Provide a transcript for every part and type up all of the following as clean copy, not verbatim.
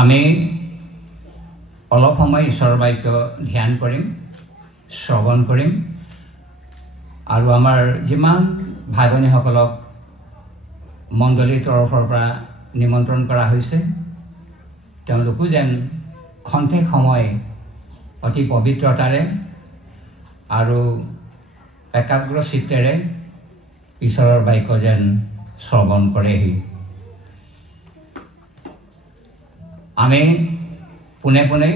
আমি অলপ সময় ঈশ্বৰৰ বাক্য ধ্যান কৰিম, শ্ৰৱণ কৰিম আৰু আমাৰ যিমান ভাই ভনীসকলক মণ্ডলীৰ তৰফৰ পৰা নিমন্ত্ৰণ কৰা হৈছে তেওঁলোকো যেন খন্তেক সময় অতি পবিত্ৰতাৰে আৰু একাগ্ৰ চিত্তেৰে ঈশ্বৰৰ বাক্য যেন শ্ৰৱণ কৰেহি। আমি পোনে পোনে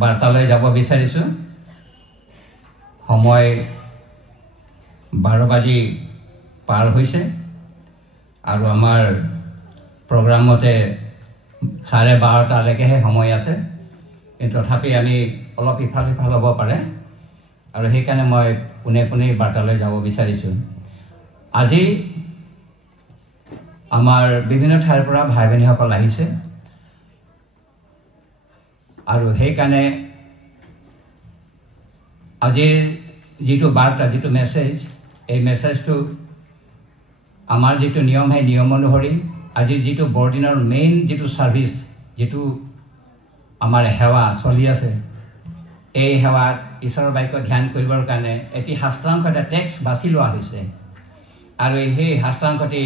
বাৰ্তালৈ যাব বিচাৰিছোঁ। সময় 12 বাজি পাৰ হৈছে আৰু আমাৰ প্ৰগ্ৰামতে 12:30লৈকেহে সময় আছে, কিন্তু তথাপি আমি অলপ ইফাল সিফাল হ'ব পাৰে আৰু সেইকাৰণে মই পোনে পোনে বাৰ্তালৈ যাব বিচাৰিছোঁ। আজি আমাৰ বিভিন্ন ঠাইৰ পৰা ভাই ভনীসকল আহিছে আৰু সেইকাৰণে আজিৰ যিটো বাৰ্তা, যিটো মেছেজ, এই মেছেজটো আমাৰ যিটো নিয়ম, সেই নিয়ম অনুসৰি আজিৰ যিটো বৰদিনৰ মেইন যিটো ছাৰ্ভিচ, যিটো আমাৰ সেৱা চলি আছে, এই সেৱাত ঈশ্বৰৰ বাক্য ধ্যান কৰিবৰ কাৰণে এটি শাস্ত্ৰাংশ, এটা টেক্সট বাছি লোৱা হৈছে আৰু সেই শাস্ত্ৰাংশটি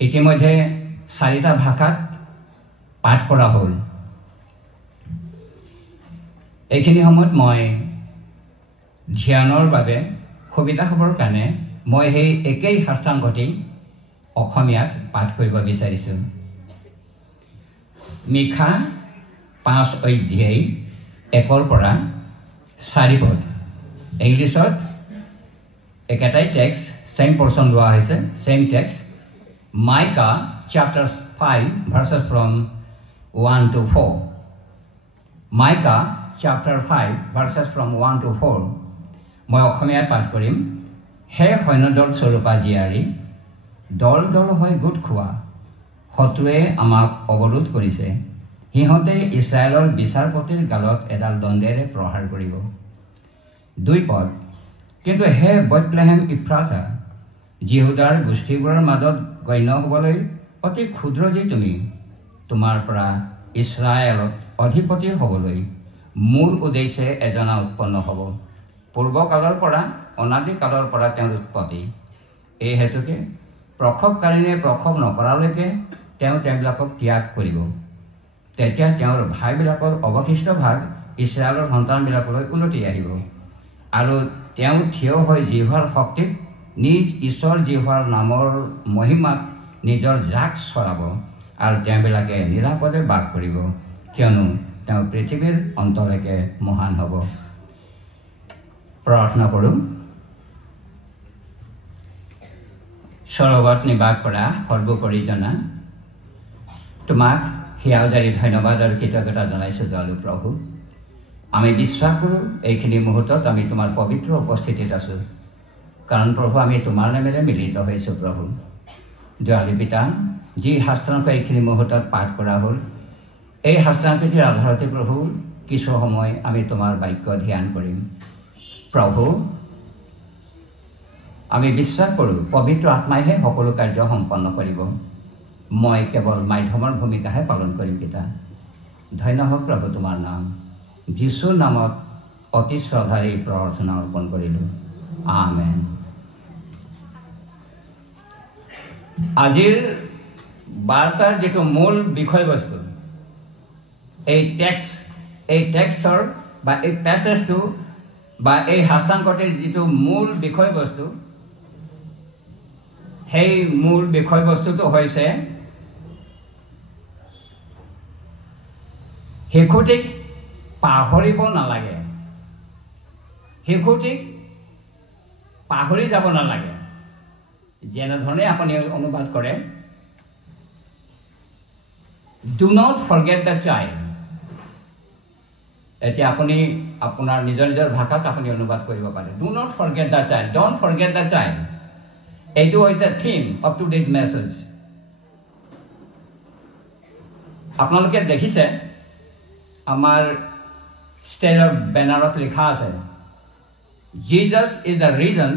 ইতিমধ্যে 4টা ভাষাত পাঠ কৰা হ'ল। এইখিনি সময়ত মই ধ্যানৰ বাবে সুবিধা হ'বৰ কাৰণে মই সেই একেই শাস্ত্ৰাংশটি অসমীয়াত পাঠ কৰিব বিচাৰিছোঁ। মিখা 5 অধ্যায় 1 পৰা 4 পদ। ইংলিছত একেটাই টেক্সট, চেম পৰ্চন লোৱা হৈছে, চেম text. Micah chapter 5 verses from 1 to 4. Micah chapter 5 verses from 1 to 4. মই অসমীয়াত পাঠ কৰিম। হে সৈন্যদল স্বৰূপা জীয়াৰী, দল দল হৈ গোট খোৱা, শত্ৰুৱে আমাক অৱৰোধ কৰিছে। সিহঁতে ইছৰাইলৰ বিচাৰপতিৰ গালত এডাল দণ্ডেৰে প্ৰহাৰ কৰিব। 2 পদ। কিন্তু হে বেথলেহেম ইফ্ৰাতা, যিহুদাৰ গোষ্ঠীবোৰৰ মাজত গণ্য হ'বলৈ অতি ক্ষুদ্ৰ যি তুমি, তোমাৰ পৰা ইছৰাইলত অধিপতি হ'বলৈ মোৰ উদ্দেশ্যে এজনা উৎপন্ন হ'ব। পূৰ্বকালৰ পৰা, অনাদিকালৰ পৰা তেওঁৰ উৎপত্তি। এই হেতুকে প্ৰসৱকাৰীণে প্ৰসৱ নকৰালৈকে তেওঁ তেওঁবিলাকক ত্যাগ কৰিব। তেতিয়া তেওঁৰ ভাইবিলাকৰ অৱশিষ্ট ভাগ ইছৰাইলৰ সন্তানবিলাকলৈ উলটি আহিব আৰু তেওঁ থিয় হৈ জিহুৱাৰ শক্তিত নিজ ঈশ্বৰ জিহুৱাৰ নামৰ মহিমাত নিজৰ জাক চৰাব আৰু তেওঁবিলাকে নিৰাপদে বাস কৰিব, কিয়নো তেওঁ পৃথিৱীৰ অন্তলৈকে মহান হ'ব। প্ৰাৰ্থনা কৰোঁ। স্বৰ্গত নিবাস কৰা সৰ্বোপৰি জনা তোমাক হিয়াউজাৰি ধন্যবাদ আৰু কৃতজ্ঞতা জনাইছোঁ দয়ালু প্ৰভু। আমি বিশ্বাস কৰোঁ এইখিনি মুহূৰ্তত আমি তোমাৰ পবিত্ৰ উপস্থিতিত আছোঁ, কাৰণ প্ৰভু আমি তোমাৰ নামেৰে মিলিত হৈছোঁ। প্ৰভু দয়ালু পিতা, যি শাস্ত্ৰাংশ এইখিনি মুহূৰ্তত পাঠ কৰা হ'ল, এই শাস্ত্ৰাংশটিৰ আধাৰতে প্ৰভু কিছু সময় আমি তোমাৰ বাক্য ধ্যান কৰিম। প্ৰভু আমি বিশ্বাস কৰোঁ পবিত্ৰ আত্মাইহে সকলো কাৰ্য সম্পন্ন কৰিব, মই কেৱল মাধ্যমৰ ভূমিকাহে পালন কৰিম। পিতা ধন্য হওক প্ৰভু তোমাৰ নাম। যীশুৰ নামত অতি শ্ৰদ্ধাৰে প্ৰাৰ্থনা অৰ্পণ কৰিলোঁ, আমেন। আজিৰ বাৰ্তাৰ যিটো মূল বিষয়বস্তু, এই টেক্সটৰ বা এই পেছেজটো বা এই শাস্ত্ৰাংশটিৰ যিটো মূল বিষয়বস্তু, সেই মূল বিষয়বস্তুটো হৈছে শিশুটিক পাহৰিব নালাগে, শিশুটিক পাহৰি যাব নালাগে। যেনেধৰণে আপুনি অনুবাদ কৰে, do not forget the child. এতিয়া আপুনি আপোনাৰ নিজৰ নিজৰ ভাষাত আপুনি অনুবাদ কৰিব পাৰে। Do not forget the child, don't forget the child. এইটো হৈছে থিম অফ টুডেজ মেছেজ। আপোনালোকে দেখিছে আমাৰ ষ্টেজৰ বেনাৰত লিখা আছে, Jesus is the reason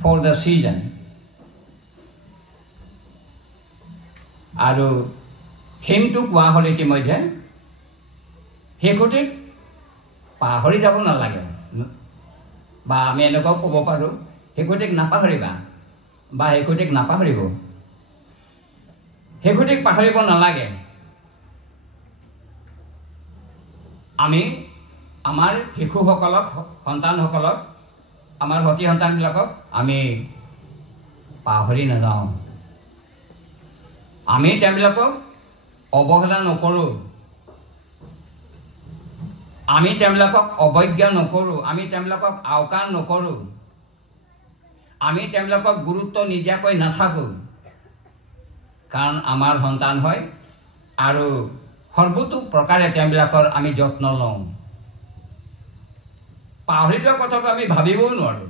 for the season. আৰু থিমটো কোৱা হ'ল ইতিমধ্যে শিশুটিক পাহৰি যাব নালাগে বা আমি এনেকুৱাও ক'ব পাৰোঁ শিশুটিক নাপাহৰিবা বা শিশুটিক নাপাহৰিব শিশুটিক পাহৰিব নালাগে আমি আমাৰ শিশুসকলক সন্তানসকলক আমাৰ সতি সন্তানবিলাকক আমি পাহৰি নাযাওঁ আমি তেওঁলোকক অৱহেলা নকৰোঁ আমি তেওঁলোকক অৱজ্ঞা নকৰোঁ আমি তেওঁলোকক আওকাণ নকৰোঁ আমি তেওঁলোকক গুৰুত্ব নিদিয়াকৈ নাথাকোঁ কাৰণ আমাৰ সন্তান হয় আৰু সৰ্বতো প্ৰকাৰে তেওঁলোকৰ আমি যত্ন লওঁ পাহৰি যোৱা কথাটো আমি ভাবিবও নোৱাৰোঁ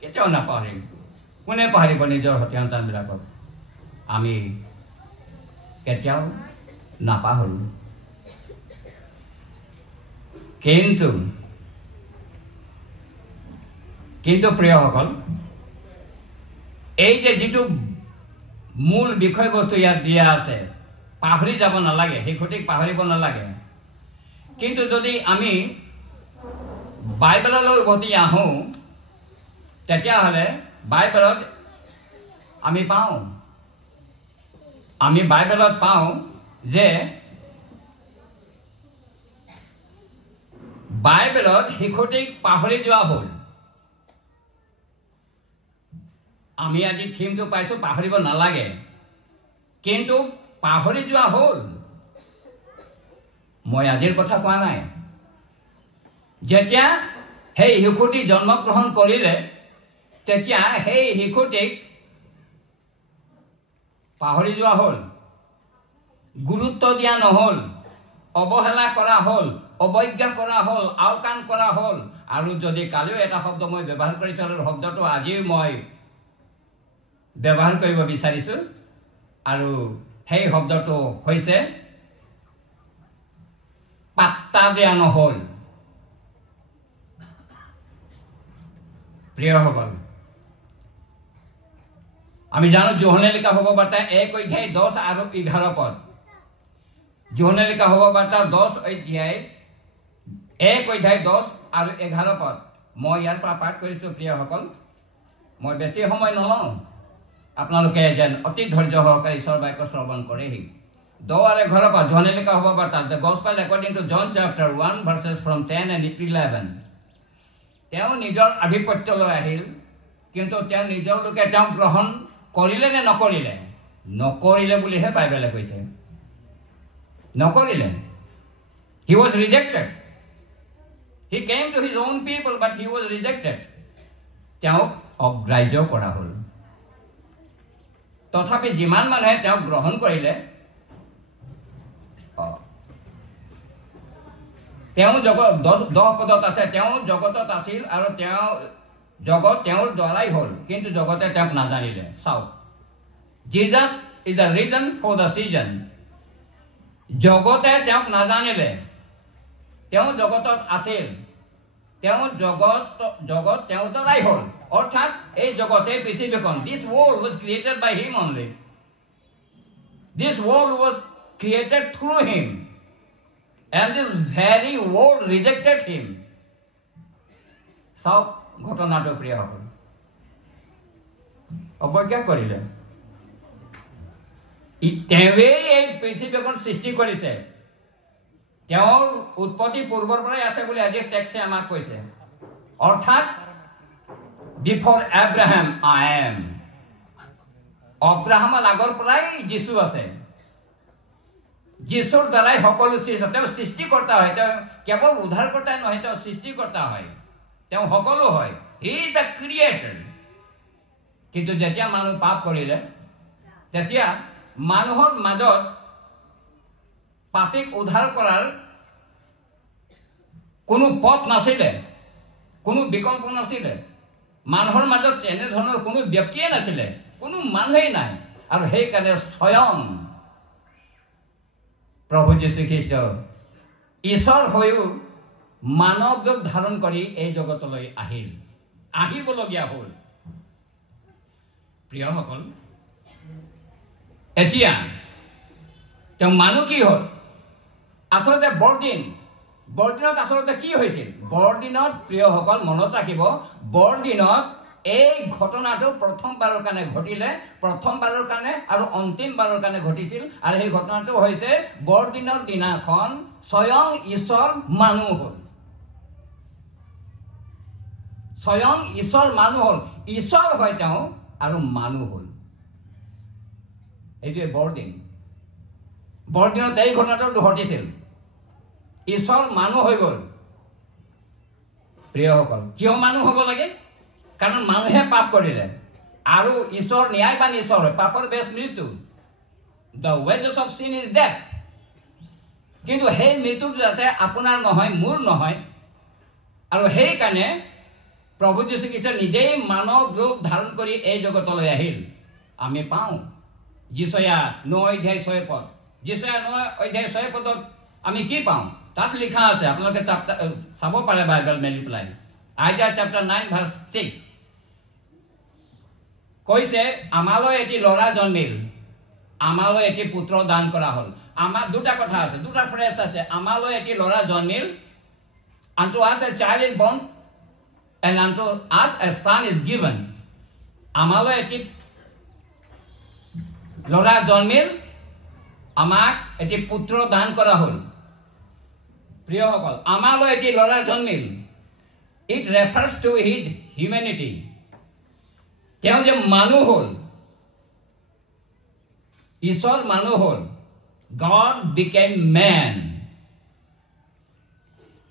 কেতিয়াও নাপাহৰিম কোনে পাহৰিব নিজৰ সতি সন্তানবিলাকক আমি কেতিয়াও নাপাহৰোঁ কিন্তু প্ৰিয়সকল এই যে যিটো মূল বিষয়বস্তু ইয়াত দিয়া আছে পাহৰি যাব নালাগে শিশুটিক পাহৰিব নালাগে কিন্তু যদি আমি বাইবেললৈ উভতি আহোঁ তেতিয়াহ'লে বাইবেলত আমি বাইবেলত পাওঁ যে বাইবেলত শিশুটিক পাহৰি যোৱা হ'ল আমি আজি থিমটো পাইছোঁ পাহৰিব নালাগে কিন্তু পাহৰি যোৱা হ'ল মই আজিৰ কথা কোৱা নাই যেতিয়া সেই শিশুটি জন্মগ্ৰহণ কৰিলে তেতিয়া সেই শিশুটিক পাহৰি যোৱা হ'ল গুৰুত্ব দিয়া নহ'ল অৱহেলা কৰা হ'ল অৱজ্ঞা কৰা হ'ল আওকাণ কৰা হ'ল আৰু যদি কালিও এটা শব্দ মই ব্যৱহাৰ কৰিছোঁ আৰু শব্দটো আজিও মই ব্যৱহাৰ কৰিব বিচাৰিছোঁ আৰু সেই শব্দটো হৈছে পাত্তা দিয়া নহ'ল প্ৰিয়সকল আমি জানো যোহনে লিখা শুভবাৰ্তা 1:10 আৰু 11 পদ যোহনে লিখা শুভবাৰ্তা 1:10 আৰু 11 পদ মই ইয়াৰ পৰা পাঠ কৰিছোঁ প্ৰিয়সকল মই বেছি সময় নলওঁ আপোনালোকে যেন অতি ধৈৰ্য সহকাৰে ঈশ্বৰৰ বাক্য শ্ৰৱণ কৰেহি 10 আৰু 11 পদ যোহনে লিখা শুভবাৰ্তা the gospel according to John chapter 1 verses from 10 and 11 তেওঁ নিজৰ আধিপত্যলৈ আহিল কিন্তু তেওঁ নিজৰ লোকে তেওঁ গ্ৰহণ কৰিলে নে নকৰিলে বুলিহে বাইবেলে কৈছে নকৰিলে he was rejected he came to his own people but he was rejected তেওঁক অগ্ৰাহ্য কৰা হ'ল তথাপি যিমান মানুহে তেওঁক গ্ৰহণ কৰিলে তেওঁ জগত 10 পদত আছে তেওঁ জগতত আছিল আৰু তেওঁ জগত তেওঁৰ দ্বাৰাই হ'ল কিন্তু জগতে তেওঁক নাজানিলে চাওক Jesus is the reason for the season জগতে তেওঁক নাজানিলে তেওঁ জগতত আছিল তেওঁ জগত তেওঁৰ দ্বাৰাই হ'ল অৰ্থাৎ এই জগতে পৃথিৱীখন this world was created by him only this world was created through him and this very world rejected him চাওক ঘটনাটো প্ৰিয়সকল অৱজ্ঞা কৰিলে তেওঁৱে এই পৃথিৱীখন সৃষ্টি কৰিছে তেওঁৰ উৎপত্তি পূৰ্বৰ পৰাই আছে বুলি আজি টেক্সে আমাক কৈছে অৰ্থাৎ বিফৰ এব্ৰাহাম আই এম অব্ৰাহামৰ আগৰ পৰাই যীশু আছে যীশুৰ দ্বাৰাই সকলো সৃষ্টি তেওঁ সৃষ্টিকৰ্তা হয় তেওঁ কেৱল উদ্ধাৰকৰ্তাই নহয় তেওঁ সৃষ্টিকৰ্তা হয় তেওঁ সকলো হয় হি ইজ দ্য ক্ৰিয়েটৰ কিন্তু যেতিয়া মানুহ পাপ কৰিলে তেতিয়া মানুহৰ মাজত পাপীক উদ্ধাৰ কৰাৰ কোনো পথ নাছিলে কোনো বিকল্প নাছিলে মানুহৰ মাজত তেনেধৰণৰ কোনো ব্যক্তিয়ে নাছিলে কোনো মানুহেই নাই আৰু সেইকাৰণে স্বয়ং প্ৰভু যীশু খ্ৰীষ্ট ঈশ্বৰ হৈও মানৱ ৰূপ ধাৰণ কৰি এই জগতলৈ আহিবলগীয়া হ'ল প্ৰিয়সকল এতিয়া তেওঁ মানুহ কি হ'ল আচলতে বৰদিনত আচলতে কি হৈছিল বৰদিনত প্ৰিয়সকল মনত ৰাখিব বৰদিনত এই ঘটনাটো প্ৰথমবাৰৰ কাৰণে ঘটিলে প্ৰথমবাৰৰ কাৰণে আৰু অন্তিমবাৰৰ কাৰণে ঘটিছিল আৰু সেই ঘটনাটো হৈছে বৰদিনৰ দিনাখন স্বয়ং ঈশ্বৰ মানুহ হ'ল স্বয়ং ঈশ্বৰ মানুহ হ'ল ঈশ্বৰ হয় তেওঁ আৰু মানুহ হ'ল এইটোৱে বৰদিনত এই ঘটনাটো ঘটিছিল ঈশ্বৰ মানুহ হৈ গ'ল প্ৰিয়সকল কিয় মানুহ হ'ব লাগে কাৰণ মানুহে পাপ কৰিলে আৰু ঈশ্বৰ ন্যায়বান ঈশ্বৰ হয় পাপৰ বেছ মৃত্যু দ্য ৱেজেছ অফ চিন ইজ ডেথ কিন্তু সেই মৃত্যুটো যাতে আপোনাৰ নহয় মোৰ নহয় আৰু সেইকাৰণে প্ৰভু যীশুখ্ৰীষ্ট নিজেই মানৱ ৰূপ ধাৰণ কৰি এই জগতলৈ আহিল আমি পাওঁ যিচয়া 9:6 যিচয়া 9:6 আমি কি পাওঁ তাত লিখা আছে আপোনালোকে চাব পাৰে বাইবেল মেলি পেলাই আইজায়া চেপ্টাৰ 9:6 কৈছে আমালৈ এটি ল'ৰা জন্মিল আমালৈ এটি পুত্ৰ দান কৰা হ'ল আমাৰ দুটা কথা আছে দুটা ফ্ৰেজ আছে আমালৈ এটি ল'ৰা জন্মিল unto us a child is born and unto us a son is given আমালৈ এটি ল'ৰা জন্মিল আমাক এটি পুত্ৰ দান কৰা হ'ল প্ৰিয়সকল আমালৈ এটি ল'ৰা জন্মিল it refers to his humanity তেওঁ যে মানুহ হ'ল ঈশ্বৰ মানুহ হ'ল God became man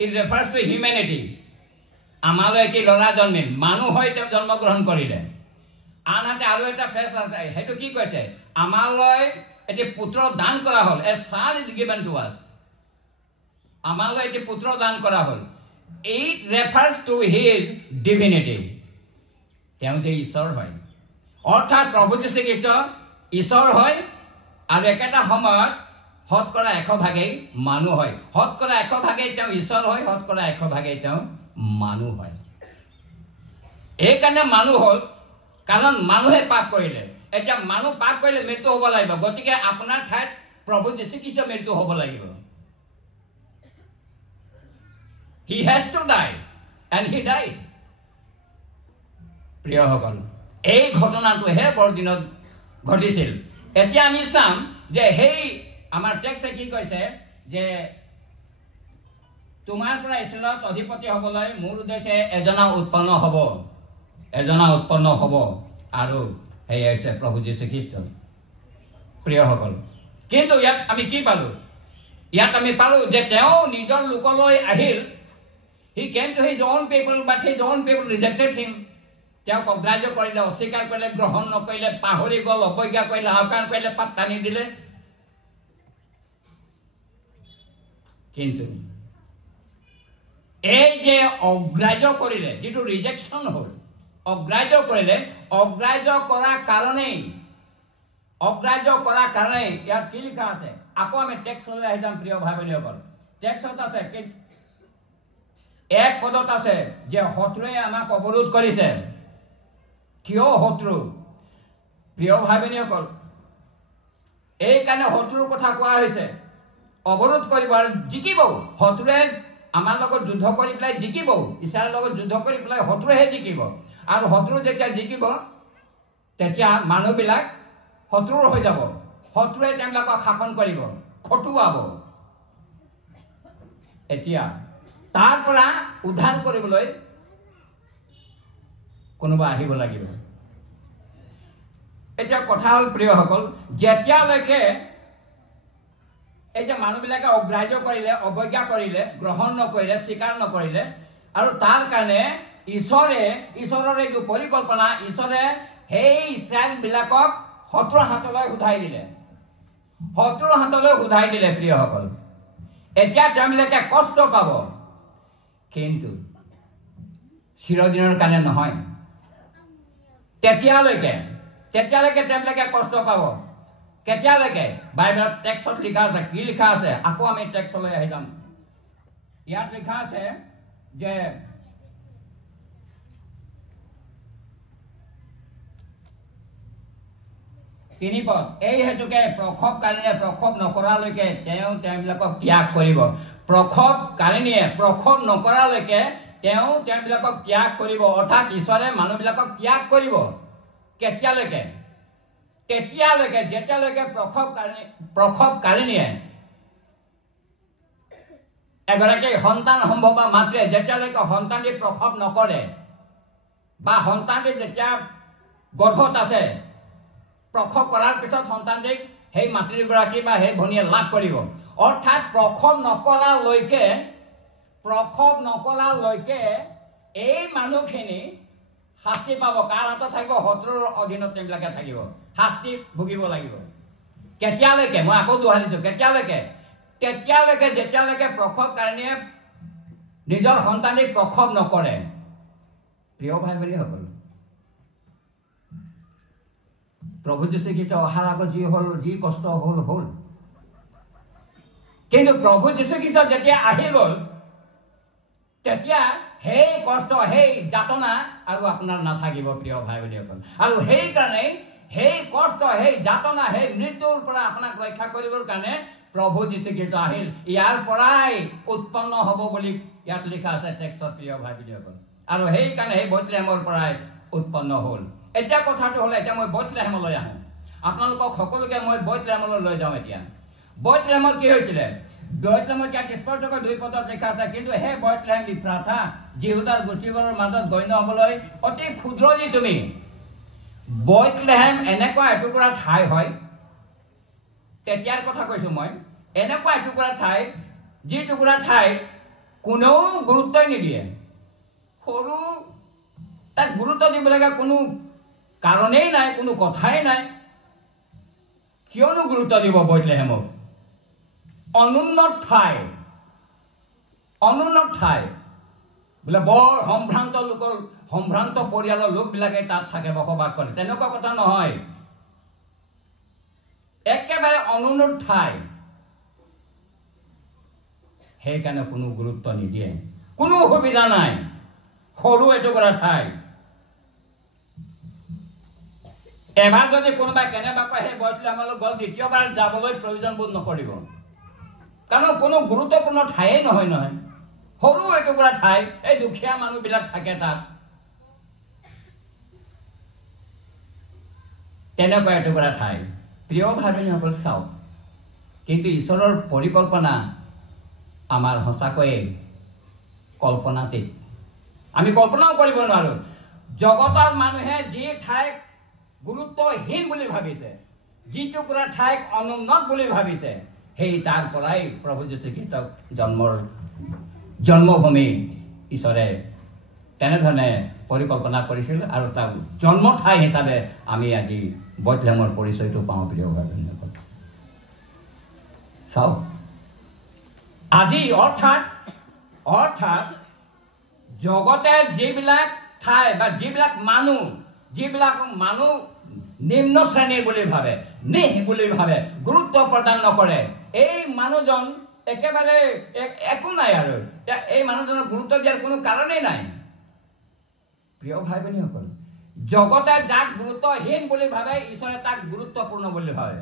it refers to humanity আমালৈ এটি ল'ৰা জন্মিল মানুহ হৈ তেওঁ জন্মগ্ৰহণ কৰিলে আনহাতে আৰু এটা ফ্ৰেজ আছে সেইটো কি কৈছে আমালৈ এটি পুত্ৰ দান কৰা হ'ল a son is given to us আমালৈ এটি পুত্ৰ দান কৰা হ'ল it refers to his divinity তেওঁ যে ঈশ্বৰ হয় অৰ্থাৎ প্ৰভু যীশুখ্ৰীষ্ট ঈশ্বৰ হয় আৰু একেটা সময়ত শতকৰা 100% মানুহ হয় শতকৰা 100% তেওঁ ঈশ্বৰ হয় শতকৰা 100% তেওঁ মানুহ হয় এইকাৰণে মানুহ হ'ল কাৰণ মানুহে পাপ কৰিলে এতিয়া মানুহ পাপ কৰিলে মৃত্যু হ'ব লাগিব গতিকে আপোনাৰ ঠাইত প্ৰভু যীশুখ্ৰীষ্ট মৃত্যু হ'ব লাগিব he has to die and he died প্ৰিয়সকল এই ঘটনাটোহে বৰদিনত ঘটিছিল এতিয়া আমি চাম যে সেই আমাৰ টেক্সটে কি কৈছে যে তোমাৰ পৰা ইছৰাইলত অধিপতি হ'বলৈ মোৰ উদ্দেশ্যে এজনা উৎপন্ন হ'ব আৰু সেই হৈছে প্ৰভু যীশুখ্ৰীষ্ট প্ৰিয়সকল কিন্তু ইয়াত আমি কি পালোঁ ইয়াত আমি পালোঁ যে তেওঁ নিজৰ লোকলৈ আহিল he came to his own people but his own people rejected him তেওঁক অগ্ৰাহ্য কৰিলে অস্বীকাৰ কৰিলে গ্ৰহণ নকৰিলে পাহৰি গ'ল অৱজ্ঞা কৰিলে আওকাণ কৰিলে পাত্তা নিদিলে কিন্তু এই যে অগ্ৰাহ্য কৰিলে যিটো ৰিজেকশ্যন হ'ল অগ্ৰাহ্য কৰিলে অগ্ৰাহ্য কৰাৰ কাৰণেই ইয়াত কি লিখা আছে আকৌ আমি টেক্সটলৈ আহি যাম প্ৰিয় ভাই ভনীসকল টেক্সটত আছে এক পদত আছে যে শত্ৰুৱে আমাক অৱৰোধ কৰিছে কিয় শত্ৰু প্ৰিয় ভাই ভনীসকল এইকাৰণে শত্ৰুৰ কথা কোৱা হৈছে অৱৰোধ কৰিব আৰু জিকিব শত্ৰুৱে আমাৰ লগত যুদ্ধ কৰি পেলাই জিকিব ইছৰাইলৰ লগত যুদ্ধ কৰি পেলাই শত্ৰুহে জিকিব আৰু শত্ৰু যেতিয়া জিকিব তেতিয়া মানুহবিলাক শত্ৰুৰ হৈ যাব শত্ৰুৱে তেওঁলোকক শাসন কৰিব খটুৱাব এতিয়া তাৰ পৰা উদ্ধাৰ কৰিবলৈ কোনোবা আহিব লাগিব এতিয়া কথা হ'ল প্ৰিয়সকল যেতিয়ালৈকে এই যে মানুহবিলাকে অগ্ৰাহ্য কৰিলে অৱজ্ঞা কৰিলে গ্ৰহণ নকৰিলে স্বীকাৰ নকৰিলে আৰু তাৰ কাৰণে ঈশ্বৰৰ এইটো পৰিকল্পনা ঈশ্বৰে সেই ইছৰাইলবিলাকক শত্ৰুৰ হাতলৈ উঠাই দিলে প্ৰিয়সকল এতিয়া তেওঁলোকে কষ্ট পাব কিন্তু চিৰদিনৰ কাৰণে নহয় তেতিয়ালৈকে তেওঁলোকে কষ্ট পাব কেতিয়ালৈকে বাইবেলত টেক্সটত লিখা আছে কি লিখা আছে আকৌ আমি টেক্সটলৈ আহি যাম ইয়াত লিখা আছে যে তিনি পদ এই হেতুকে প্ৰসৱকালীনে প্ৰসৱ নকৰালৈকে তেওঁবিলাকক ত্যাগ কৰিব প্ৰসৱকালীনে প্ৰসৱ নকৰালৈকে তেওঁবিলাকক ত্যাগ কৰিব অৰ্থাৎ ঈশ্বৰে মানুহবিলাকক ত্যাগ কৰিব কেতিয়ালৈকে যেতিয়ালৈকে প্ৰসৱকালীনে এগৰাকী সন্তান সম্ভৱ বা মাতৃয়ে যেতিয়ালৈকে সন্তানটি প্ৰসৱ নকৰে বা সন্তানটি যেতিয়া গৰ্ভত আছে প্ৰসৱ কৰাৰ পিছত সন্তানটিক সেই মাতৃগৰাকী বা সেই ভনীয়ে লাভ কৰিব অৰ্থাৎ প্ৰসৱ নকৰালৈকে এই মানুহখিনি শাস্তি পাব কাৰ হাতত থাকিব শত্ৰুৰ অধীনত তেওঁবিলাকে থাকিব শাস্তি ভুগিব লাগিব কেতিয়ালৈকে মই আকৌ দোহাৰিছোঁ তেতিয়ালৈকে যেতিয়ালৈকে প্ৰসৱকাৰীণীয়ে নিজৰ সন্তানটিক প্ৰসৱ নকৰে প্ৰিয় ভাই ভনীসকল প্ৰভু যীশু খ্ৰীষ্ট অহাৰ আগত যি কষ্ট হ'ল কিন্তু প্ৰভু যীশু খ্ৰীষ্ট যেতিয়া আহি গ'ল তেতিয়া সেই কষ্ট সেই যাতনা আৰু আপোনাৰ নাথাকিব প্ৰিয় ভাই ভনীসকল আৰু সেইকাৰণে সেই কষ্ট সেই যাতনা সেই মৃত্যুৰ পৰা আপোনাক ৰক্ষা কৰিবৰ কাৰণে প্ৰভু যীশু খ্ৰীষ্ট আহিল ইয়াৰ পৰাই উৎপন্ন হ'ব বুলি ইয়াত লিখা আছে টেক্সটত প্ৰিয় ভাই ভনীসকল আৰু সেইকাৰণে সেই বেথলেহেমৰ পৰাই উৎপন্ন হ'ল এতিয়া কথাটো হ'লে এতিয়া মই বেথলেহেমলৈ আহোঁ আপোনালোকক সকলোকে মই বেথলেহেমলৈ লৈ যাওঁ এতিয়া বেথলেহেমত কি হৈছিলে বেথলেহেমত ইয়াত স্পষ্টকৈ 2 পদত লিখা আছে কিন্তু হে বেথলেহেম ইফ্ৰাথা যিহুদাৰ গোষ্ঠীবোৰৰ মাজত গণ্য হ'বলৈ অতি ক্ষুদ্ৰ যি তুমি বেথলেহেম এনেকুৱা এটুকুৰা ঠাই হয় তেতিয়াৰ কথা কৈছোঁ মই এনেকুৱা এটুকুৰা ঠাই যি টুকুৰা ঠাই কোনেও গুৰুত্বই নিদিয়ে সৰু তাক গুৰুত্ব দিবলগীয়া কোনো কাৰণেই নাই কোনো কথাই নাই কিয়নো গুৰুত্ব দিব বেথলেহেমক অনুন্নত ঠাই বোলে বৰ সম্ভ্ৰান্ত পৰিয়ালৰ লোকবিলাকে তাত থাকে বসবাস কৰে তেনেকুৱা কথা নহয় একেবাৰে অনুন্নত ঠাই সেইকাৰণে কোনো গুৰুত্ব নিদিয়ে কোনো সুবিধা নাই সৰু এটুকুৰা ঠাই এবাৰ যদি কোনোবাই কেনেবাকৈ সেই বেথলেহেমলৈ গ'ল দ্বিতীয়বাৰ যাবলৈ প্ৰয়োজন বোধ নকৰিব কাৰণ কোনো গুৰুত্বপূৰ্ণ ঠায়েই নহয় সৰু এটুকুৰা ঠাই এই দুখীয়া মানুহবিলাক থাকে তাত তেনেকুৱা এটুকুৰা ঠাই প্ৰিয় ভাই ভনীসকল চাওক কিন্তু ঈশ্বৰৰ পৰিকল্পনা আমাৰ সঁচাকৈয়ে কল্পনাতীত আমি কল্পনাও কৰিব নোৱাৰোঁ জগতৰ মানুহে যি ঠাইক গুৰুত্বহীন বুলি ভাবিছে যি টুকুৰা ঠাইক অনুন্নত বুলি ভাবিছে সেই তাৰ পৰাই প্ৰভু যীশু খ্ৰীষ্টক জন্মভূমি ঈশ্বৰে তেনেধৰণে পৰিকল্পনা কৰিছিল আৰু তাৰ জন্ম ঠাই হিচাপে আমি আজি বেথলেহেমৰ পৰিচয়টো পাওঁ প্ৰিয় ভাই ভনীসকল চাওক আজি অৰ্থাৎ জগতে যিবিলাক ঠাই বা যিবিলাক মানুহ নিম্ন শ্ৰেণীৰ বুলি ভাবে গুৰুত্ব প্ৰদান নকৰে এই মানুহজন একেবাৰে একো নাই আৰু এই মানুহজনক গুৰুত্ব দিয়াৰ কোনো কাৰণেই নাই প্ৰিয় ভাই ভনীসকল জগতে যাক গুৰুত্বহীন বুলি ভাবে ঈশ্বৰে তাক গুৰুত্বপূৰ্ণ বুলি ভাবে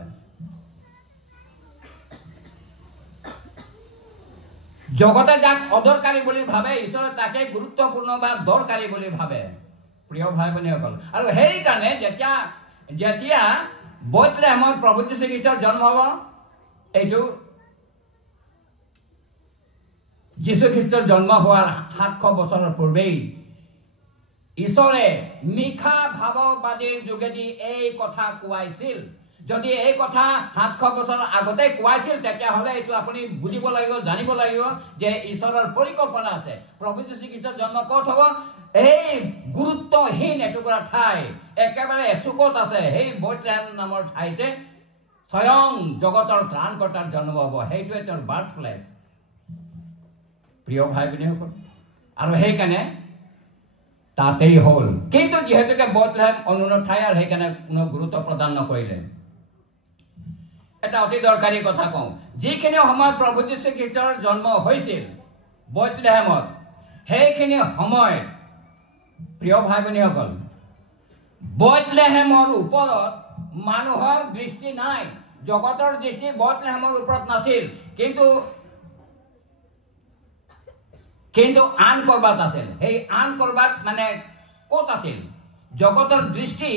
জগতে যাক অদৰকাৰী বুলি ভাবে ঈশ্বৰে তাকে গুৰুত্বপূৰ্ণ বা দৰকাৰী বুলি ভাবে প্ৰিয় ভাই ভনীসকল আৰু সেইকাৰণে যেতিয়া বেথলেহেমত প্ৰভু যীশু খ্ৰীষ্টৰ জন্ম হ'ব এইটো যীশু খ্ৰীষ্টৰ জন্ম হোৱাৰ 700 বছৰৰ পূৰ্বেই ঈশ্বৰে মিশা ভাৱবাদীৰ যোগেদি এই কথা কোৱাইছিল যদি এই কথা 700 বছৰ আগতে কোৱাইছিল তেতিয়াহ'লে এইটো আপুনি বুজিব লাগিব জানিব লাগিব যে ঈশ্বৰৰ পৰিকল্পনা আছে প্ৰভু যীশু খ্ৰীষ্টৰ জন্ম ক'ত হ'ব এই গুৰুত্বহীন এটুকুৰা ঠাই একেবাৰে এচুকত আছে সেই বেথলেহেম নামৰ ঠাইতে স্বয়ং জগতৰ ত্ৰাণকৰ্তাৰ জন্ম হ'ব সেইটোৱে তেওঁৰ বাৰ্থ প্লেচ প্ৰিয় ভাই ভনীসকল আৰু সেইকাৰণে তাতেই হ'ল কিন্তু যিহেতুকে বেথলেহেম অনুন্নত ঠাই আৰু সেইকাৰণে কোনো গুৰুত্ব প্ৰদান নকৰিলে এটা অতি দৰকাৰী কথা কওঁ যিখিনি সময়ত প্ৰভু যীশু খ্ৰীষ্টৰ জন্ম হৈছিল বেথলেহেমত সেইখিনি সময়ত প্ৰিয় ভাই ভনীসকল বেথলেহেমৰ ওপৰত মানুহৰ দৃষ্টি নাই, জগতৰ দৃষ্টি বেথলেহেমৰ ওপৰত নাছিল, কিন্তু আন কৰবাত আছিল। সেই আন কৰবাত মানে ক'ত আছিল? জগতৰ দৃষ্টি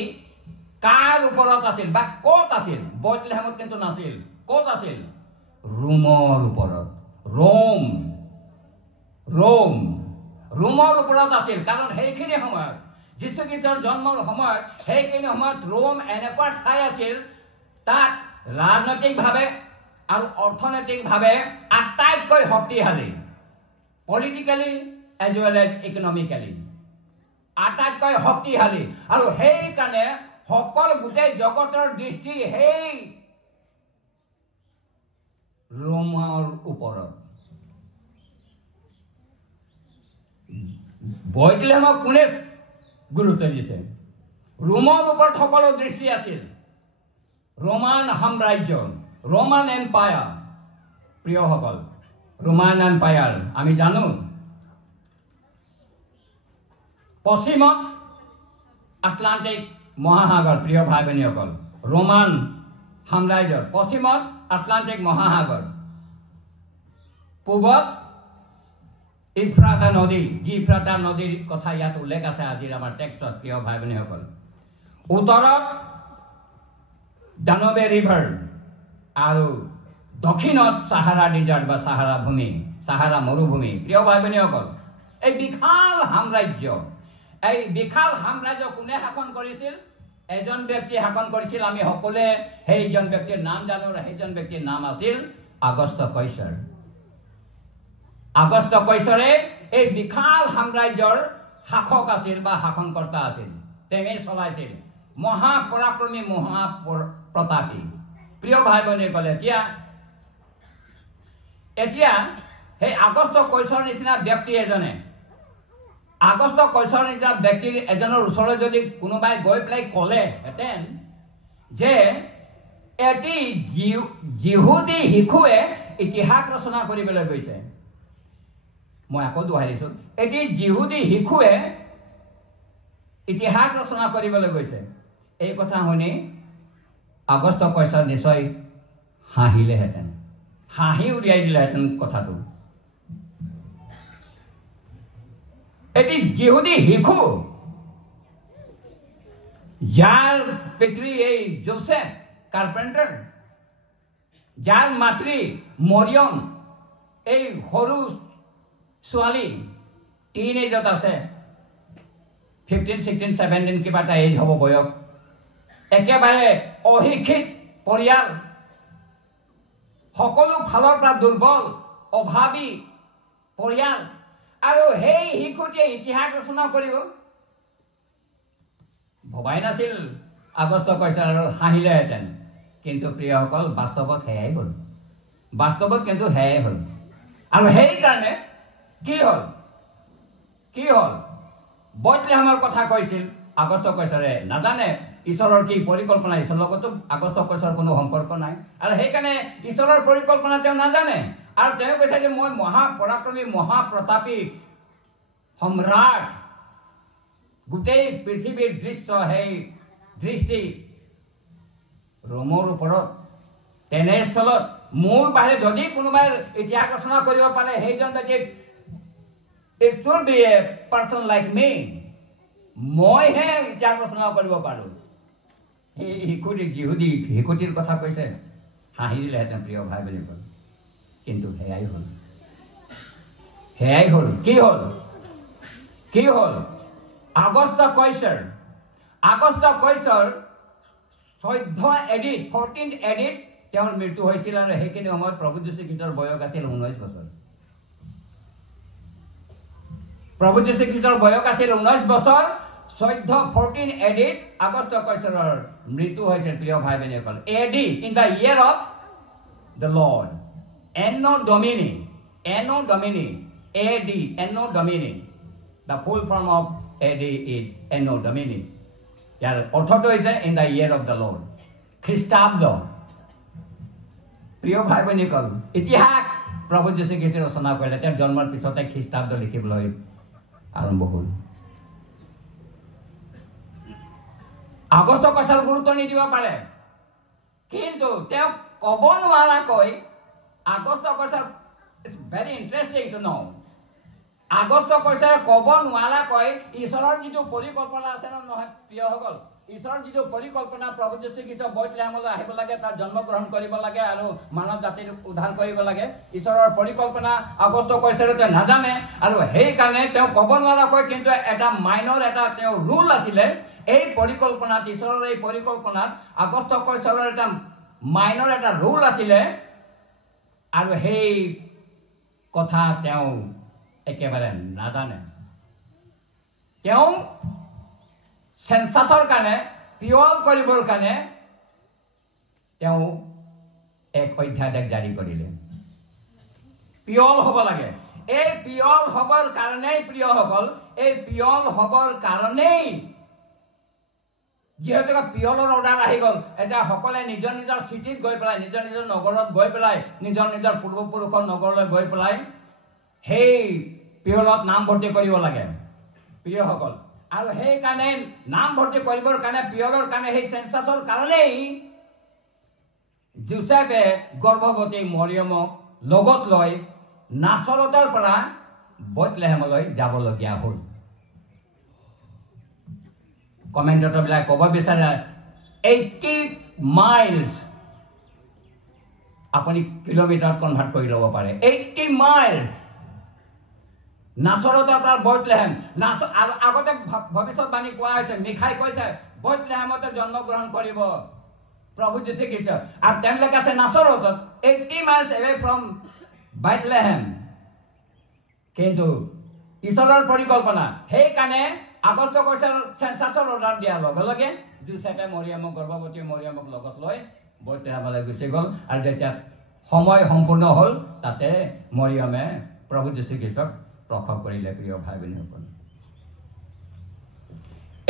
কাৰ ওপৰত আছিল বা ক'ত আছিল? বেথলেহেমত কিন্তু নাছিল। ক'ত আছিল? ৰোমৰ ওপৰত। ৰোমৰ ওপৰত আছিল। কাৰণ সেইখিনি সময়ত যীশুখ্ৰীষ্টৰ জন্মৰ সময়ত সেইখিনি সময়ত ৰোম এনেকুৱা ঠাই আছিল, তাত ৰাজনৈতিকভাৱে আৰু অৰ্থনৈতিকভাৱে আটাইতকৈ শক্তিশালী, politically as well as economically আটাইতকৈ শক্তিশালী। আৰু সেইকাৰণে সকলো গোটেই জগতৰ দৃষ্টি সেই ৰোমৰ ওপৰত। বেথলেহেমক কোনে গুৰুত্ব দিছে? ৰোমৰ ওপৰত সকলো দৃষ্টি আছিল। ৰোমান সাম্ৰাজ্য, ৰোমান এম্পায়াৰ। প্ৰিয়সকল, ৰোমান এম্পায়াৰ আমি জানো পশ্চিমত আটলাণ্টিক মহাসাগৰ। প্ৰিয় ভাই ভনীসকল, ৰোমান সাম্ৰাজ্যৰ পশ্চিমত আটলাণ্টিক মহাসাগৰ, পূবত ইফ্ৰাটা নদী, যি ইফ্ৰাটা নদীৰ কথা ইয়াত উল্লেখ আছে আজিৰ আমাৰ টেক্সটত। প্ৰিয় ভাই ভনীসকল, উত্তৰত দানুবে ৰিভাৰ আৰু দক্ষিণত সাহাৰা ডিজাৰ্ট বা সাহাৰা ভূমি, সাহাৰা মৰুভূমি। প্ৰিয় ভাই ভনীসকল, এই বিশাল সাম্ৰাজ্য কোনে শাসন কৰিছিল? এজন ব্যক্তিয়ে শাসন কৰিছিল। আমি সকলোৱে সেইজন ব্যক্তিৰ নাম জানো। সেইজন ব্যক্তিৰ নাম আছিল আগষ্ট কৈছাৰ। আগষ্ট কৈছৰে এই বিশাল সাম্ৰাজ্যৰ শাসক আছিল বা শাসনকৰ্তা আছিল। তেওঁই চলাইছিল। মহাপৰাক্ৰমী, মহাপ্ৰতাপী। প্ৰিয় ভাই ভনীসকল, এতিয়া সেই আগষ্ট কৈছৰ নিচিনা ব্যক্তি এজনে, আগষ্ট কৈছৰ নিচিনা ব্যক্তিৰ এজনৰ ওচৰলৈ যদি কোনোবাই গৈ পেলাই ক'লেহেঁতেন যে এটি যিহুদী শিশুৱে ইতিহাস ৰচনা কৰিবলৈ গৈছে, মই আকৌ দোহাৰিছোঁ, এটি যিহুদী শিশুৱে ইতিহাস ৰচনা কৰিবলৈ গৈছে, এই কথা শুনি আগষ্ট কৈছৰ নিশ্চয় হাঁহিলেহেঁতেন, হাঁহি উলিয়াই দিলেহেঁতেন কথাটো। এটি যিহুদী শিশু, যাৰ পিতৃ এই জোচেফ কাৰ্পেণ্টাৰ, যাৰ মাতৃ মৰিয়ম এই সৰু ছোৱালী, টিন এজত আছে, 15, 16, 17 কিবা এটা এজ হ'ব বয়স, একেবাৰে অশিক্ষিত পৰিয়াল, সকলো ফালৰ পৰা দুৰ্বল অভাৱী পৰিয়াল, আৰু সেই শিশুটিয়ে ইতিহাস ৰচনা কৰিব ভবাই নাছিল আগষ্ট কৈছাৰ, আৰু হাঁহিলেহেঁতেন। কিন্তু প্ৰিয়সকল, বাস্তৱত সেয়াই হ'ল। বাস্তৱত কিন্তু সেয়াই হ'ল। আৰু সেইকাৰণে কি হ'ল বেথলেহেমৰ কথা কৈছিল আগষ্ট কৈছাৰে। নাজানে ঈশ্বৰৰ কি পৰিকল্পনা, ঈশ্বৰৰ লগতো আগষ্ট কৈছাৰ কোনো সম্পৰ্ক নাই। আৰু সেইকাৰণে ঈশ্বৰৰ পৰিকল্পনা তেওঁ নাজানে। আৰু তেওঁ কৈছে যে মই মহাপৰাক্ৰমী, মহাপ্ৰতাপী সম্ৰাট, গোটেই পৃথিৱীৰ দৃশ্য, সেই দৃষ্টি ৰোমৰ ওপৰত। তেনেস্থলত মোৰ বাহিৰে যদি কোনোবাই ইতিহাস ৰচনা কৰিব পাৰে, সেইজন ব্যক্তি it should be a person like me, মইহে ইতিহাস ৰচনা কৰিব পাৰোঁ। এই যিহুদী শিশুটিৰ কথা কৈছে, হাঁহি দিলেহেঁতেন প্ৰিয় ভাই বুলি কয়। কিন্তু সেয়াই হ'ল। কি হ'ল? আগষ্ট কৈছৰ 14 এডিত তেওঁৰ মৃত্যু হৈছিল। আৰু সেইখিনি সময়ত প্ৰভু যীশু খ্ৰীষ্টৰ বয়স আছিল 19 বছৰ। প্ৰভু যীশু খ্ৰীষ্টৰ বয়স আছিল 19 বছৰ। 14 এডিত আগষ্ট কৈছৰৰ মৃত্যু হৈছিল। প্ৰিয় ভাই ভনীসকল, AD in the year of the Lord, anno domini, AD, anno domini. The full form of AD is anno domini. ইয়াৰ অৰ্থটো হৈছে in the year of the Lord, খ্ৰীষ্টাব্দ। প্ৰিয় ভাই ভনীসকল, ইতিহাস প্ৰভু যীশু খ্ৰীষ্টই ৰচনা কৰিলে। তেওঁৰ জন্মৰ পিছতে খ্ৰীষ্টাব্দ লিখিবলৈ আৰম্ভ হ'ল। আগষ্ট কৈছাৰ গুৰুত্ব নিদিব পাৰে। কিন্তু তেওঁ ক'ব নোৱাৰাকৈ আগষ্ট কৈছে ইটছ ভেৰি ইণ্টাৰেষ্টিং টু ন' আগষ্ট কৈছে ক'ব নোৱাৰাকৈ ঈশ্বৰৰ যিটো পৰিকল্পনা আছে নহয় প্ৰিয়সকল ঈশ্বৰৰ যিটো পৰিকল্পনা প্ৰভু যীশু খ্ৰীষ্ট বেথলেহেমলৈ আহিব লাগে তাত জন্মগ্ৰহণ কৰিব লাগে আৰু মানৱ জাতিক উদ্ধাৰ কৰিব লাগে ঈশ্বৰৰ পৰিকল্পনা আগষ্ট কৈছে তেওঁ নাজানে আৰু সেইকাৰণে তেওঁ ক'ব নোৱাৰাকৈ কিন্তু এটা মাইনৰ এটা তেওঁ ৰুল আছিলে এই পৰিকল্পনাত ঈশ্বৰৰ এই পৰিকল্পনাত আগষ্ট কৈছৰৰ এটা মাইনৰ এটা ৰুল আছিলে আৰু সেই কথা তেওঁ একেবাৰে নাজানে তেওঁ সেন্সাছৰ কাৰণে পিয়ল কৰিবৰ কাৰণে তেওঁ এক অধ্যাদেশ জাৰি কৰিলে পিয়ল হ'ব লাগে এই পিয়ল হ'বৰ কাৰণেই প্ৰিয়সকল এই পিয়ল হ'বৰ কাৰণেই যিহেতু পিয়লৰ অৰ্ডাৰ আহি গ'ল এতিয়া সকলোৱে নিজৰ নিজৰ চিটিত গৈ পেলাই নিজৰ নিজৰ নগৰত গৈ পেলাই নিজৰ নিজৰ পূৰ্বপুৰুষৰ নগৰলৈ গৈ পেলাই সেই পিয়লত নাম ভৰ্তি কৰিব লাগে প্ৰিয়সকল আৰু সেইকাৰণে নাম ভৰ্তি কৰিবৰ কাৰণে পিয়লৰ কাৰণে সেই সেন্সাছৰ কাৰণেই যোচেফে গৰ্ভৱতী মৰিয়মক লগত লৈ নাচৰতৰ পৰা বেথলেহেমলৈ যাবলগীয়া হ'ল কমেণ্টেটৰবিলাক ক'ব বিচাৰে 80 মাইলছ আপুনি কিলোমিটাৰত কনভাৰ্ট কৰি ল'ব পাৰে 80 মাইলছ নাচৰতৰ পৰা বেথলেহেম আৰু আগতে ভৱিষ্যতবাণী কোৱা হৈছে মিখাই কৈছে বেথলেহেমতে জন্মগ্ৰহণ কৰিব প্ৰভু যীশু খ্ৰীষ্ট আৰু তেওঁলোকে আছে নাচৰতত 80 মাইলছ এৱে ফ্ৰম বেথলেহেম কিন্তু ঈশ্বৰৰ পৰিকল্পনা সেইকাৰণে আগষ্ট কৈছে সেন্সাছৰ অৰ্ডাৰ দিয়াৰ লগে লগে যোচেফে মৰিয়মক গৰ্ভৱতী মৰিয়মক লগত লৈ বেথলেহেমলৈ গুচি গ'ল আৰু যেতিয়া সময় সম্পূৰ্ণ হ'ল তাতে মৰিয়মে প্ৰভু যীশু খ্ৰীষ্টক প্ৰসৱ কৰিলে প্ৰিয় ভাই ভনীসকল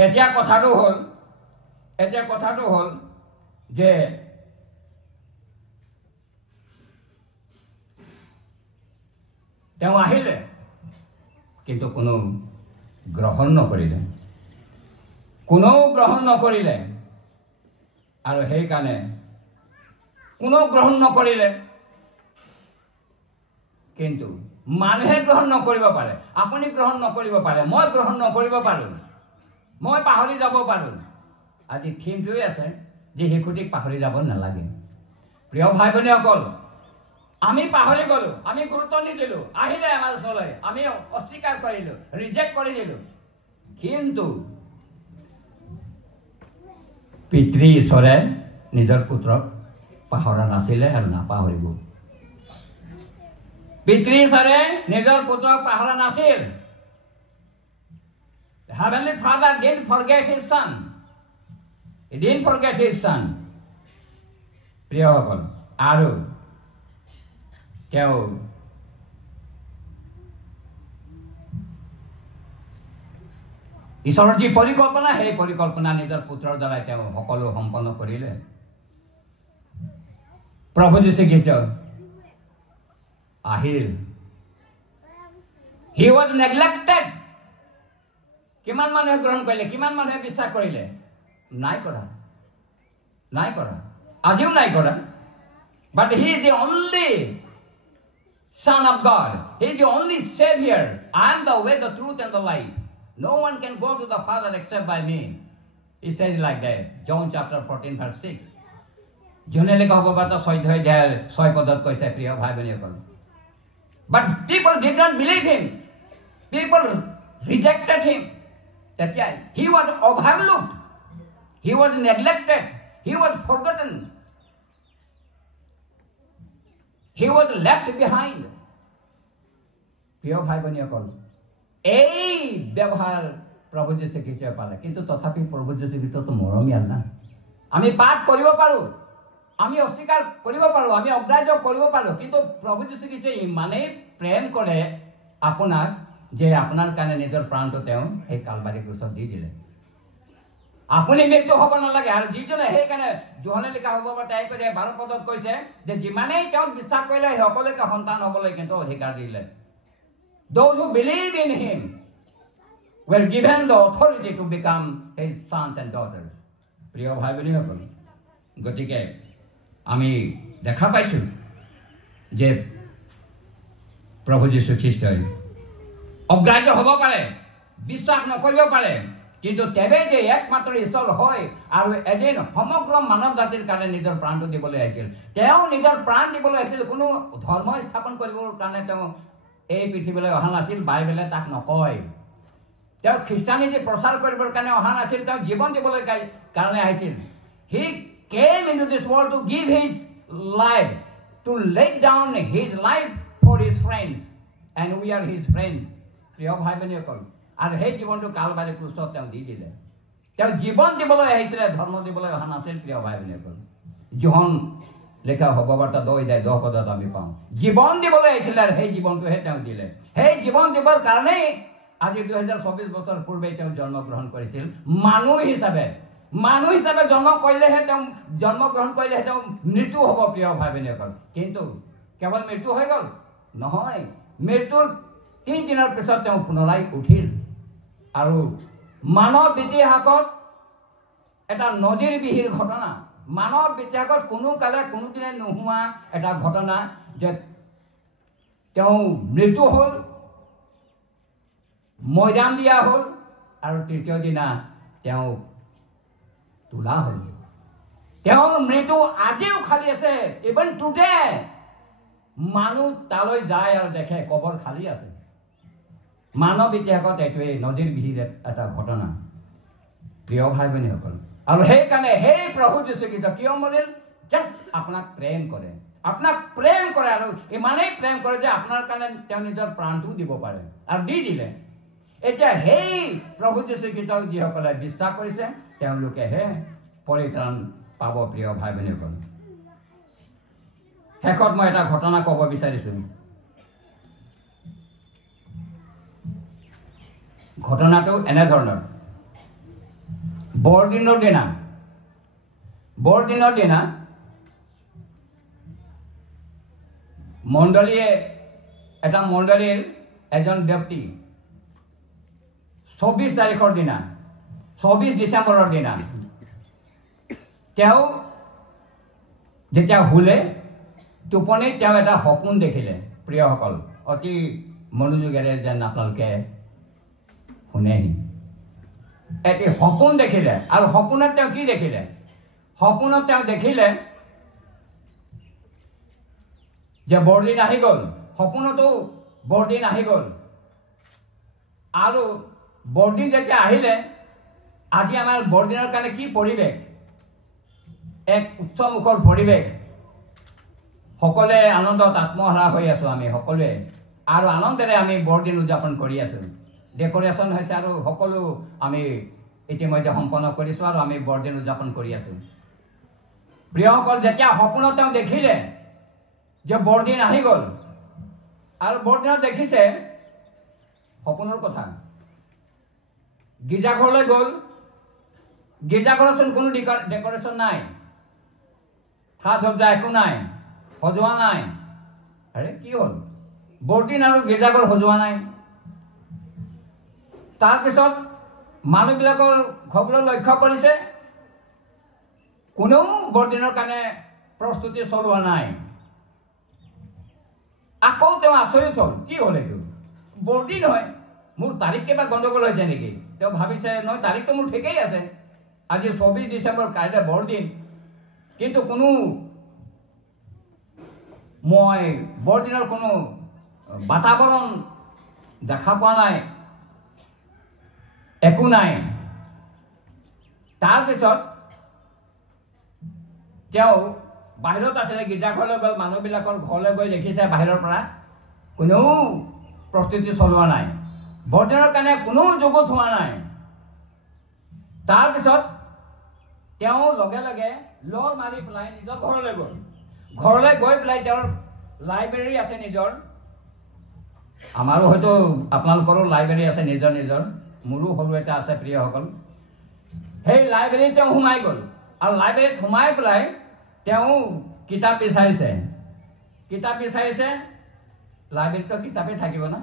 এতিয়া কথাটো হ'ল যে তেওঁ আহিলে কিন্তু কোনো গ্ৰহণ নকৰিলে আৰু সেইকাৰণে কোনো গ্ৰহণ নকৰিলে কিন্তু মানুহে গ্ৰহণ নকৰিব পাৰে আপুনি গ্ৰহণ নকৰিব পাৰে মই গ্ৰহণ নকৰিব পাৰোঁ মই পাহৰি যাব পাৰোঁ আজি থিমটোৱে আছে যে শিশুটিক পাহৰি যাব নালাগে প্ৰিয় ভাই ভনীসকল আমি পাহৰি গ'লোঁ আমি গুৰুত্ব নিদিলোঁ আহিলে আমাৰ ওচৰলৈ আমি অস্বীকাৰ কৰিলোঁ ৰিজেক্ট কৰি দিলোঁ কিন্তু পিতৃ ঈশ্বৰে নিজৰ পুত্ৰক পাহৰা নাছিলে আৰু নাপাহৰিব পিতৃ ঈশ্বৰে নিজৰ পুত্ৰক পাহৰা নাছিল Heavenly Father didn't forget his son. He didn't forget his son. প্ৰিয়সকল আৰু তেওঁ ঈশ্বৰৰ যি পৰিকল্পনা সেই পৰিকল্পনা নিজৰ পুত্ৰৰ দ্বাৰাই তেওঁ সকলো সম্পন্ন কৰিলে প্ৰভু যীশু খ্ৰীষ্ট আহিল he was neglected কিমান মানুহে গ্ৰহণ কৰিলে কিমান মানুহে বিশ্বাস কৰিলে নাই কৰা আজিও নাই কৰা but he is the only son of God he is the only savior I am the way the truth and the life no one can go to the Father except by me he says like that John chapter 14 verse 6 যোনে লেখা হ'ব বা 6 পদত কৈছে প্ৰিয় ভাই ভনীসকল but people did not believe him people rejected him that he was overlooked he was neglected he was forgotten he was left behind প্ৰিয় ভাই ভনীসকল এই ব্যৱহাৰ প্ৰভু যীশু খ্ৰীষ্টই পালে কিন্তু তথাপি প্ৰভু যীশু খ্ৰীষ্টটো মৰমীয়াল না আমি পাপ কৰিব পাৰোঁ আমি অস্বীকাৰ কৰিব পাৰোঁ আমি অগ্ৰাহ্য কৰিব পাৰোঁ কিন্তু প্ৰভু যীশু খ্ৰীষ্টই ইমানেই প্ৰেম কৰে আপোনাক যে আপোনাৰ কাৰণে নিজৰ প্ৰাণটো তেওঁ সেই কালবাৰী ক্ৰুচত দি দিলে আপুনি মৃত্যু হ'ব নালাগে আৰু যিজনে সেইকাৰণে যোহানে লিখা হ'ব বা তাই কৈ 12 পদত কৈছে যে যিমানেই তেওঁক বিশ্বাস কৰিলে সকলোকে সন্তান হ'বলৈ কিন্তু অধিকাৰ দিলে those who believe in him were given the authority to become his sons and daughters প্ৰিয় ভাই ভনীসকল গতিকে আমি দেখা পাইছোঁ যে প্ৰভু যীশু খ্ৰীষ্টই অগ্ৰাহ্য হ'ব পাৰে, বিশ্বাস নকৰিব পাৰে, কিন্তু তেৱে যে একমাত্ৰ ঈশ্বৰ হয় আৰু এদিন সমগ্ৰ মানৱ জাতিৰ কাৰণে নিজৰ প্ৰাণটো দিবলৈ আহিছিল। তেওঁ নিজৰ প্ৰাণ দিবলৈ আহিছিল, কোনো ধৰ্ম স্থাপন কৰিবৰ কাৰণে তেওঁ এই পৃথিৱীলৈ অহা নাছিল। বাইবেলে তাক নকয়। তেওঁ খ্ৰীষ্টানিটি প্ৰচাৰ কৰিবৰ কাৰণে অহা নাছিল, তেওঁ জীৱন দিবলৈ কাৰণে আহিছিল। He came into this world to give his life, to let down his life for his friends, and we are his friends. প্ৰিয় ভাই ভনীসকল, আৰু সেই জীৱনটো কালবাৰী ক্ৰুচত তেওঁ দি দিলে। তেওঁ জীৱন দিবলৈ আহিছিলে, ধৰ্ম দিবলৈ অহা নাছিল। প্ৰিয় ভাই ভনীসকল, জোহন লেখা সভবাৰ্তা 10:10 আমি পাওঁ, জীৱন দিবলৈ আহিছিলে আৰু সেই জীৱনটোহে তেওঁ দিলে। সেই জীৱন দিবৰ কাৰণেই আজি 2024 বছৰ পূৰ্বে তেওঁ জন্মগ্ৰহণ কৰিছিল। মানুহ হিচাপে জন্মগ্ৰহণ কৰিলেহে তেওঁ মৃত্যু হ'ব। প্ৰিয় ভাই ভনীসকল, কিন্তু কেৱল মৃত্যু হৈ গ'ল নহয়, মৃত্যুৰ 3 দিনৰ পিছত তেওঁ পুনৰাই উঠিল। আৰু মানৱ ইতিহাসত এটা নজিৰবিহীন ঘটনা, মানৱ ইতিহাসত কোনো কালে কোনোদিনে নোহোৱা এটা ঘটনা যে তেওঁ মৃত্যু হ'ল, মৈদাম দিয়া হ'ল আৰু তৃতীয় দিনা তেওঁ তোলা হ'ল। তেওঁৰ মৃত্যু আজিও খালী আছে। ইভেন টুডে মানুহ তালৈ যায় আৰু দেখে কবৰ খালী আছে। মানৱ ইতিহাসত এইটোৱেই নজিৰবিহীন এটা ঘটনা। প্ৰিয় ভাই ভনীসকল, আৰু সেইকাৰণে সেই প্ৰভু যীশু খ্ৰীষ্ট কিয় মৰিল? জাষ্ট আপোনাক প্ৰেম কৰে, আৰু ইমানেই প্ৰেম কৰে যে আপোনাৰ কাৰণে তেওঁ নিজৰ প্ৰাণটো দিব পাৰে আৰু দি দিলে। এতিয়া সেই প্ৰভু যীশু খ্ৰীষ্টক যিসকলে বিশ্বাস কৰিছে তেওঁলোকেহে পৰিত্ৰাণ পাব। প্ৰিয় ভাই ভনীসকল, শেষত মই এটা ঘটনা ক'ব বিচাৰিছোঁ। ঘটনাটো এনেধৰণৰ, বৰদিনৰ দিনা মণ্ডলীৰ এজন ব্যক্তি 24 তাৰিখৰ দিনা, 24 ডিচেম্বৰৰ দিনা তেওঁ যেতিয়া শুলে, টোপনিত তেওঁ এটা সপোন দেখিলে। প্ৰিয়সকল, অতি মনোযোগেৰে যেন আপোনালোকে শুনেহি। এটি সপোন দেখিলে, আৰু সপোনত তেওঁ কি দেখিলে? সপোনত তেওঁ দেখিলে যে বৰদিন আহি গ'ল। সপোনতো বৰদিন আহি গ'ল, আৰু বৰদিন যেতিয়া আহিলে, আজি আমাৰ বৰদিনৰ কাৰণে কি পৰিৱেশ, এক উৎসৱমুখৰ পৰিৱেশ। সকলোৱে আনন্দত আত্মহাৰা হৈ আছোঁ আমি সকলোৱে, আৰু আনন্দেৰে আমি বৰদিন উদযাপন কৰি আছোঁ। ডেকৰেশ্যন হৈছে আৰু সকলো আমি ইতিমধ্যে সম্পন্ন কৰিছোঁ আৰু আমি বৰদিন উদযাপন কৰি আছোঁ। প্ৰিয়সকল, যেতিয়া সপোনত তেওঁ দেখিলে যে বৰদিন আহি গ'ল, আৰু বৰদিনত দেখিছে সপোনৰ কথা, গীৰ্জাঘৰলৈ গ'ল। গীৰ্জাঘৰচোন কোনো ডেকৰেশ্যন নাই, সাজ সজ্জা একো নাই, সজোৱা নাই। আৰে কি হ'ল? বৰদিন আৰু গীৰ্জাঘৰ সজোৱা নাই। তাৰপিছত মানুহবিলাকৰ ঘৰলৈ লক্ষ্য কৰিছে, কোনেও বৰদিনৰ কাৰণে প্ৰস্তুতি চলোৱা নাই। আকৌ তেওঁ আচৰিত হ'ল, কি হ'ল এইটো? বৰদিন হয়, মোৰ তাৰিখ কিবা গণ্ডগোল হৈছে নেকি? তেওঁ ভাবিছে, নহয় তাৰিখটো মোৰ ঠিকেই আছে, আজি 24 ডিচেম্বৰ, কাইলৈ বৰদিন, কিন্তু মই বৰদিনৰ কোনো বাতাবৰণ দেখা পোৱা নাই, একো নাই। তাৰপিছত তেওঁ বাহিৰত আছিলে, গীৰ্জাঘৰলৈ গ'ল, মানুহবিলাকৰ ঘৰলৈ গৈ দেখিছে বাহিৰৰ পৰা কোনেও প্ৰস্তুতি চলোৱা নাই, বৰদিনৰ কাৰণে কোনো যুগুত হোৱা নাই। তাৰপিছত তেওঁ লগে লগে লৰ মাৰি পেলাই নিজৰ ঘৰলৈ গ'ল। ঘৰলৈ গৈ পেলাই তেওঁৰ লাইব্ৰেৰী আছে নিজৰ, আমাৰো হয়তো আপোনালোকৰো লাইব্ৰেৰী আছে নিজৰ, মোৰো সৰু এটা আছে। প্ৰিয়সকল, সেই লাইব্ৰেৰীত তেওঁ সোমাই গ'ল, আৰু লাইব্ৰেৰীত সোমাই পেলাই তেওঁ কিতাপ বিচাৰিছে। লাইব্ৰেৰীততো কিতাপেই থাকিব না।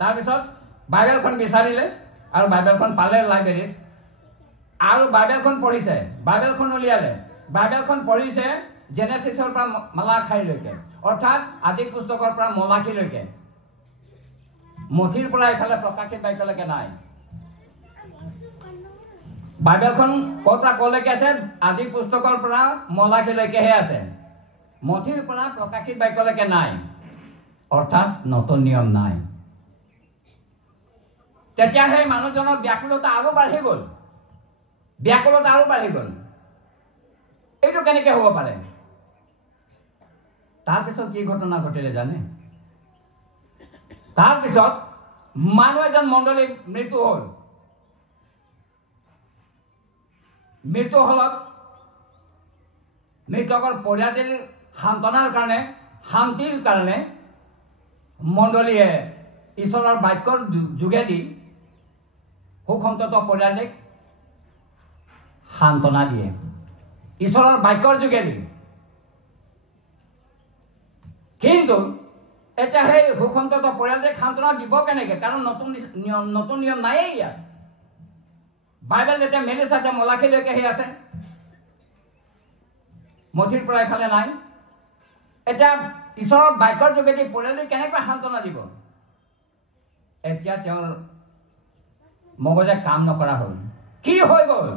তাৰপিছত বাইবেলখন বিচাৰিলে, আৰু বাইবেলখন পালে লাইব্ৰেৰীত, আৰু বাইবেলখন পঢ়িছে, বাইবেলখন উলিয়ালে, বাইবেলখন পঢ়িছে, জেনেচিছৰ পৰা মালাখাইলৈকে, অৰ্থাৎ আদি পুস্তকৰ পৰা মলাখীলৈকে, মথিৰ পৰা এইফালে প্ৰকাশিত বাক্যলৈকে নাই। বাইবেলখন ক'ৰ পৰা ক'লৈকে আছে? আদি পুস্তকৰ পৰা মলাখীলৈকেহে আছে, মথিৰ পৰা প্ৰকাশিত বাক্যলৈকে নাই, অৰ্থাৎ নতুন নিয়ম নাই। তেতিয়া সেই মানুহজনৰ ব্যাকুলতা আৰু বাঢ়ি গ'ল, ব্যাকুলতা আৰু বাঢ়ি গ'ল। এইটো কেনেকৈ হ'ব পাৰে? তাৰপিছত কি ঘটনা ঘটিলে জানে? তাৰপিছত মানুহ এজন মণ্ডলী মৃত্যু হ'ল। মৃত্যু হলত মৃতকৰ পৰিয়ালটিৰ সান্তনাৰ কাৰণে, শান্তিৰ কাৰণে মণ্ডলীয়ে ঈশ্বৰৰ বাক্যৰ যোগেদি শোকসন্তপ্ত পৰিয়ালটিক সান্তনা দিয়ে, ঈশ্বৰৰ বাক্যৰ যোগেদি। কিন্তু এতিয়া সেই শোকসন্তপ্ত পৰিয়ালটিক সান্তনা দিব কেনেকৈ? কাৰণ নতুন নিয়ম নায়েই ইয়াত। বাইবেল যেতিয়া মেলি চাইছে মলাখীলৈকে সেই আছে, মথিৰ পৰা এইফালে নাই। এতিয়া ঈশ্বৰৰ বাক্যৰ যোগেদি পৰিয়ালটিক কেনেকৈ সান্তনা দিব? এতিয়া তেওঁৰ মগজে কাম নকৰা হ'ল। কি হৈ গ'ল?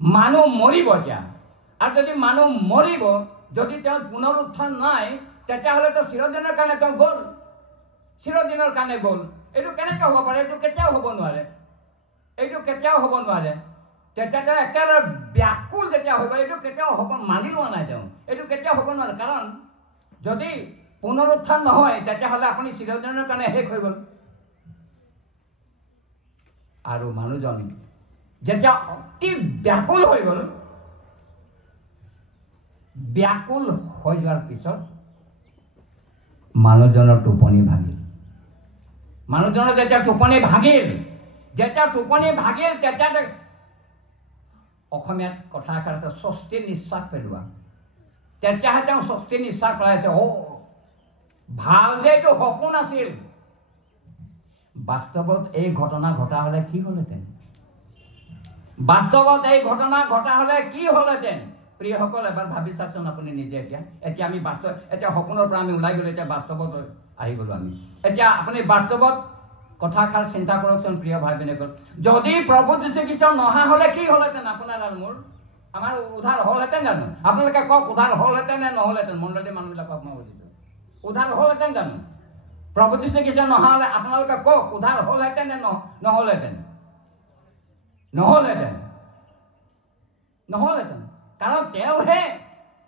মানুহ মৰিব এতিয়া, আৰু যদি মানুহ মৰিব, যদি তেওঁৰ পুনৰুত্থান নাই, তেতিয়াহ'লেতো চিৰদিনৰ কাৰণে তেওঁ গ'ল, চিৰদিনৰ কাৰণে গ'ল। এইটো কেনেকৈ হ'ব পাৰে? এইটো কেতিয়াও হ'ব নোৱাৰে, এইটো কেতিয়াও হ'ব নোৱাৰে। তেতিয়া তেওঁ একেবাৰে ব্যাকুল যেতিয়া হৈ গ'ল, এইটো কেতিয়াও হ'ব, মানি লোৱা নাই তেওঁ, এইটো কেতিয়াও হ'ব নোৱাৰে। কাৰণ যদি পুনৰুত্থান নহয়, তেতিয়াহ'লে আপুনি চিৰদিনৰ কাৰণে শেষ হৈ গ'ল। আৰু মানুহজন যেতিয়া অতি ব্যাকুল হৈ গ'ল, ব্যাকুল হৈ যোৱাৰ পিছত মানুহজনৰ টোপনি ভাগিল। মানুহজনৰ যেতিয়া টোপনি ভাগিল, তেতিয়া অসমীয়াত কথা এষাৰ আছে, স্বস্তি নিশ্বাস পেলোৱা। তেতিয়াহে তেওঁ স্বস্তি নিশ্বাস পেলাইছে। ভাল যে এইটো সপোন আছিল, বাস্তৱত এই ঘটনা ঘটা হ'লে কি হ'লহেঁতেন? বাস্তৱত এই ঘটনা ঘটা হ'লে কি হ'লহেঁতেন? প্ৰিয়সকল, এবাৰ ভাবি চাওকচোন আপুনি নিজে। এতিয়া আমি এতিয়া সপোনৰ পৰা আমি ওলাই গ'লোঁ, এতিয়া বাস্তৱত আহি গ'লোঁ আমি। এতিয়া আপুনি বাস্তৱত কথাষাৰ চিন্তা কৰকচোন প্ৰিয় ভাই ভনীসকল। যদি প্ৰভু যীশুখ্ৰীষ্ট নহা হ'লে কি হ'লহেঁতেন? আপোনাৰ আৰু মোৰ, আমাৰ উদ্ধাৰ হ'লহেঁতেন জানো? আপোনালোকে কওক, উদ্ধাৰ হ'লহেঁতেন নে নহ'লহেঁতেন? মণ্ডলী মানুহবিলাকক মই বুজিছোঁ, উদ্ধাৰ হ'লহেঁতেন জানো? প্ৰভু যীশুখ্ৰীষ্ট নহা হ'লে আপোনালোকে কওক, উদ্ধাৰ হ'লহেঁতেন নে নহ'লহেঁতেন? নহ'লহেঁতেন, নহ'লহেঁতেন। কাৰণ তেওঁহে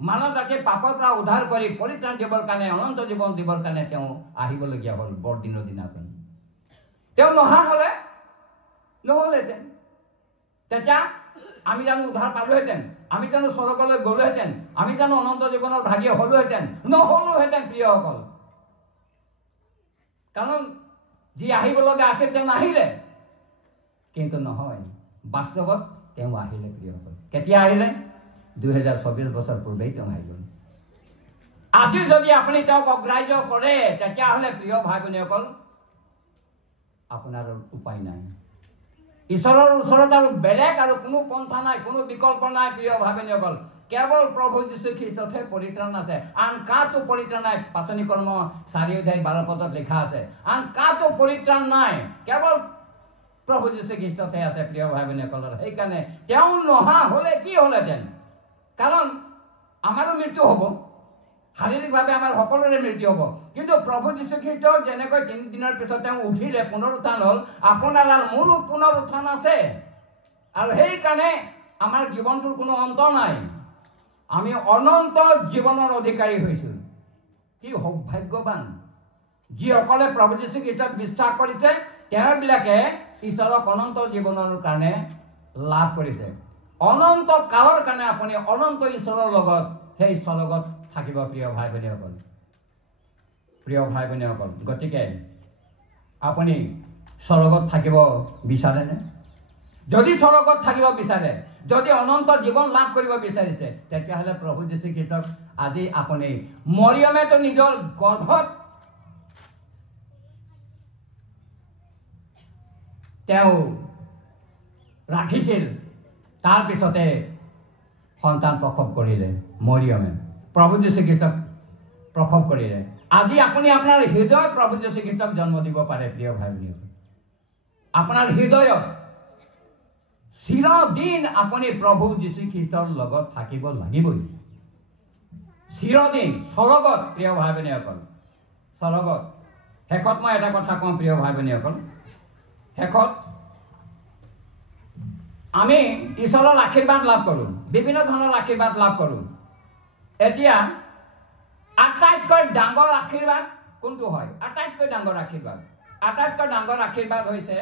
মানৱ জাতিৰ পাপৰ পৰা উদ্ধাৰ কৰি পৰিত্ৰাণ দিবৰ কাৰণে, অনন্ত জীৱন দিবৰ কাৰণে তেওঁ আহিবলগীয়া হ'ল বৰদিনৰ দিনাখন। তেওঁ নহা হ'লে নহ'লহেঁতেন। তেতিয়া আমি জানো উদ্ধাৰ পালোহেঁতেন? আমি জানো স্বৰ্গলৈ গ'লোহেঁতেন? আমি জানো অনন্ত জীৱনৰ ভাগি হ'লোহেঁতেন? নহ'লোহেঁতেন প্ৰিয়সকল। কাৰণ যি আহিব লগা আছিল তেওঁ নাহিলে। কিন্তু নহয়, বাস্তৱত তেওঁ আহিলে প্ৰিয়সকল। কেতিয়া আহিলে? 2024 বছৰ পূৰ্বেই তেওঁ আহি গ'ল। আজি যদি আপুনি তেওঁক অগ্ৰাহ্য কৰে, তেতিয়াহ'লে প্ৰিয় ভাই ভনীসকল, আপোনাৰ উপায় নাই। ঈশ্বৰৰ ওচৰত আৰু বেলেগ আৰু কোনো পন্থা নাই, কোনো বিকল্প নাই প্ৰিয় ভাই ভনীসকল। কেৱল প্ৰভু যীশুখ্ৰীষ্টতহে পৰিত্ৰাণ আছে, আন কাতো পৰিত্ৰাণ নাই। পাচনি কৰ্ম 4:12 লিখা আছে, আন কাতো পৰিত্ৰাণ নাই, কেৱল প্ৰভু যীশুখ্ৰীষ্টতহে আছে প্ৰিয় ভাই ভনীসকলৰ। সেইকাৰণে তেওঁ নহা হ'লে কি হ'লহেঁতেন? কাৰণ আমাৰো মৃত্যু হ'ব, শাৰীৰিকভাৱে আমাৰ সকলোৰে মৃত্যু হ'ব। কিন্তু প্ৰভু যীশুখ্ৰীষ্ট যেনেকৈ 3 দিনৰ পিছত তেওঁ উঠিলে, পুনৰুত্থান হ'ল, আপোনাৰ আৰু মোৰো পুনৰুত্থান আছে। আৰু সেইকাৰণে আমাৰ জীৱনটোৰ কোনো অন্ত নাই, আমি অনন্ত জীৱনৰ অধিকাৰী হৈছোঁ। কি সৌভাগ্যৱান যিসকলে প্ৰভু যীশুখ্ৰীষ্টক বিশ্বাস কৰিছে, তেওঁবিলাকে ঈশ্বৰক অনন্ত জীৱনৰ কাৰণে লাভ কৰিছে। অনন্ত কালৰ কাৰণে আপুনি অনন্ত ঈশ্বৰৰ লগত, সেই ঈশ্বৰৰ লগত থাকিব প্ৰিয় ভাই ভনীসকল, প্ৰিয় ভাই ভনীসকল। গতিকে আপুনি স্বৰ্গত থাকিব বিচাৰেনে? যদি স্বৰ্গত থাকিব বিচাৰে, যদি অনন্ত জীৱন লাভ কৰিব বিচাৰিছে, তেতিয়াহ'লে প্ৰভু যীশুখ্ৰীষ্টক আজি আপুনি, মৰিয়মেতো নিজৰ গৰ্ভত তেওঁ ৰাখিছিল, তাৰপিছতে সন্তান প্ৰসৱ কৰিলে মৰিয়মে প্ৰভু যীশুখ্ৰীষ্টক প্ৰসৱ কৰিলে আজি আপুনি আপোনাৰ হৃদয়ত প্ৰভু যীশুখ্ৰীষ্টক জন্ম দিব পাৰে প্ৰিয় ভাই ভনী আপোনাৰ হৃদয়ত চিৰদিন আপুনি প্ৰভু যীশুখ্ৰীষ্টৰ লগত থাকিব লাগিবই চিৰদিন স্বৰ্গত প্ৰিয় ভাই ভনীসকল স্বৰ্গত শেষত মই এটা কথা কওঁ প্ৰিয় ভাই ভনীসকল শেষত আমি ঈশ্বৰৰ আশীৰ্বাদ লাভ কৰোঁ বিভিন্ন ধৰণৰ আশীৰ্বাদ লাভ কৰোঁ এতিয়া আটাইতকৈ ডাঙৰ আশীৰ্বাদ কোনটো হয় আটাইতকৈ ডাঙৰ আশীৰ্বাদ হৈছে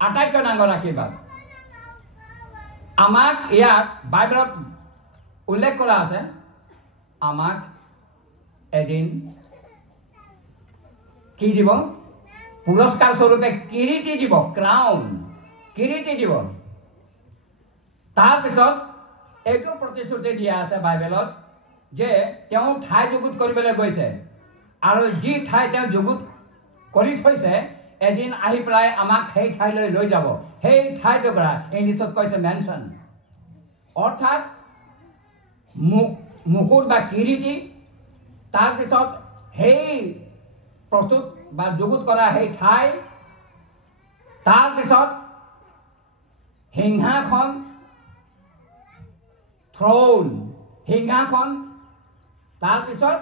আটাইতকৈ ডাঙৰ আশীৰ্বাদ আমাক ইয়াত বাইবেলত উল্লেখ কৰা আছে আমাক এদিন কি দিব পুৰস্কাৰ স্বৰূপে কিৰীটি দিব ক্ৰাউন কিৰীটি দিব তাৰপিছত এইটো প্ৰতিশ্ৰুতি দিয়া আছে বাইবেলত যে তেওঁ ঠাই যুগুত কৰিবলৈ গৈছে আৰু যি ঠাই তেওঁ যুগুত কৰি থৈছে এদিন আহি পেলাই আমাক সেই ঠাইলৈ লৈ যাব সেই ঠাইটুকুৰা ইংলিছত কৈছে মেনশ্যন অৰ্থাৎ মুকুট বা কিৰীটি তাৰপিছত সেই প্ৰস্তুত বা যুগুত কৰা সেই ঠাই তাৰপিছত সিংহাসন থ্ৰন সিংহাসন তাৰপিছত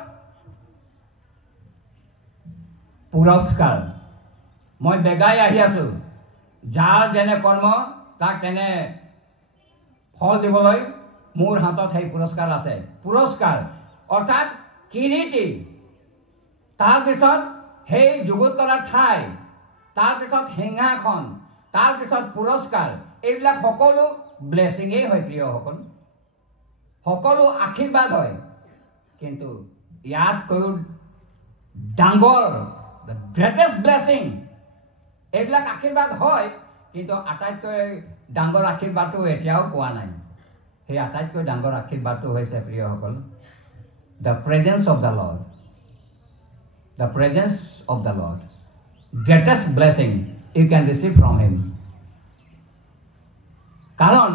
পুৰস্কাৰ মই বেগাই আহি আছোঁ যাৰ যেনে কৰ্ম তাক তেনে ফল দিবলৈ মোৰ হাতত সেই পুৰস্কাৰ আছে পুৰস্কাৰ অৰ্থাৎ কিৰীটি তাৰপিছত সেই যুগুত কৰা ঠাই তাৰপিছত সিংহাসন তাৰপিছত পুৰস্কাৰ এইবিলাক সকলো ব্লেছিঙেই হয় প্ৰিয়সকল সকলো আশীৰ্বাদ হয় কিন্তু ইয়াতকৈও ডাঙৰ দ্য গ্ৰেটেষ্ট ব্লেছিং এইবিলাক আশীৰ্বাদ হয় কিন্তু আটাইতকৈ ডাঙৰ আশীৰ্বাদটো এতিয়াও পোৱা নাই সেই আটাইতকৈ ডাঙৰ আশীৰ্বাদটো হৈছে প্ৰিয়সকল the presence of the Lord the presence of the Lord greatest blessing you can receive from him কাৰণ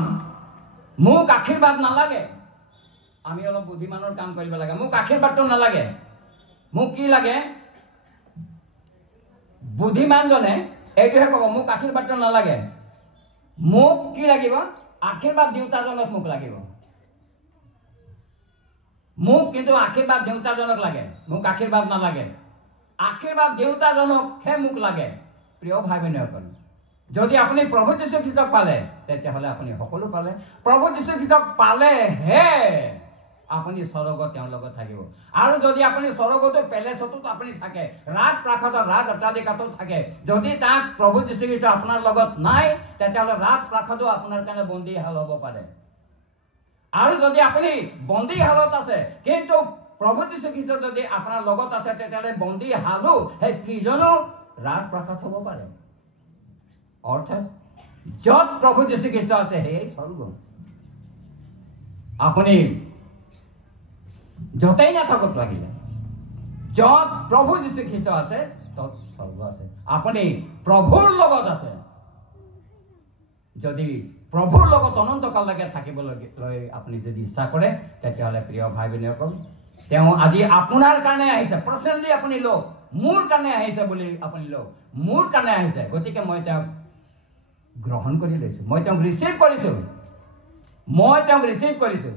মোক আশীৰ্বাদ নালাগে আমি অলপ বুদ্ধিমানৰ কাম কৰিব লাগে মোক আশীৰ্বাদটো নালাগে মোক কি লাগে বুদ্ধিমানজনে এইটোহে ক'ব মোক আশীৰ্বাদটো নালাগে মোক কি লাগিব আশীৰ্বাদ দেউতাজনক মোক লাগিব মোক কিন্তু আশীৰ্বাদ দেউতাজনক লাগে মোক আশীৰ্বাদ নালাগে আশীৰ্বাদ দেউতাজনকহে মোক লাগে প্ৰিয় ভাই ভনীসকল যদি আপুনি প্ৰভু যীশুখ্ৰীষ্টক পালে তেতিয়াহ'লে আপুনি সকলো পালে প্ৰভু যীশুখ্ৰীষ্টক পালেহে আপুনি স্বৰ্গত তেওঁৰ লগত থাকিব আৰু যদি আপুনি স্বৰ্গতো পেলেচতো আপুনি থাকে ৰাজ প্ৰাসাদত ৰাজ অট্টালিকাতো থাকে যদি তাত প্ৰভু যীশুখ্ৰীষ্ট আপোনাৰ লগত নাই তেতিয়াহ'লে ৰাজ প্ৰাসাদো আপোনাৰ কাৰণে বন্দীশাল হ'ব পাৰে আৰু যদি আপুনি বন্দীশালত আছে কিন্তু প্ৰভু যীশুখ্ৰীষ্ট যদি আপোনাৰ লগত আছে তেতিয়াহ'লে বন্দীশালো সেই প্ৰিজনো ৰাজ প্ৰাসাদ হ'ব পাৰে অৰ্থাৎ য'ত প্ৰভু যীশুখ্ৰীষ্ট আছে সেই স্বৰ্গ আপুনি য'তেই নাথাকক লাগিলে য'ত প্ৰভু যীশুখ্ৰীষ্ট আছে তত স্বৰ্গ আছে আপুনি প্ৰভুৰ লগত আছে যদি প্ৰভুৰ লগত অনন্তকাললৈকে থাকিবলৈ আপুনি যদি ইচ্ছা কৰে তেতিয়াহ'লে প্ৰিয় ভাই ভনীসকল তেওঁ আজি আপোনাৰ কাৰণে আহিছে পাৰ্চনেলি আপুনি লওক মোৰ কাৰণে আহিছে বুলি আপুনি লওক মোৰ কাৰণে আহিছে গতিকে মই তেওঁক গ্ৰহণ কৰি লৈছোঁ মই তেওঁক ৰিচিভ কৰিছোঁ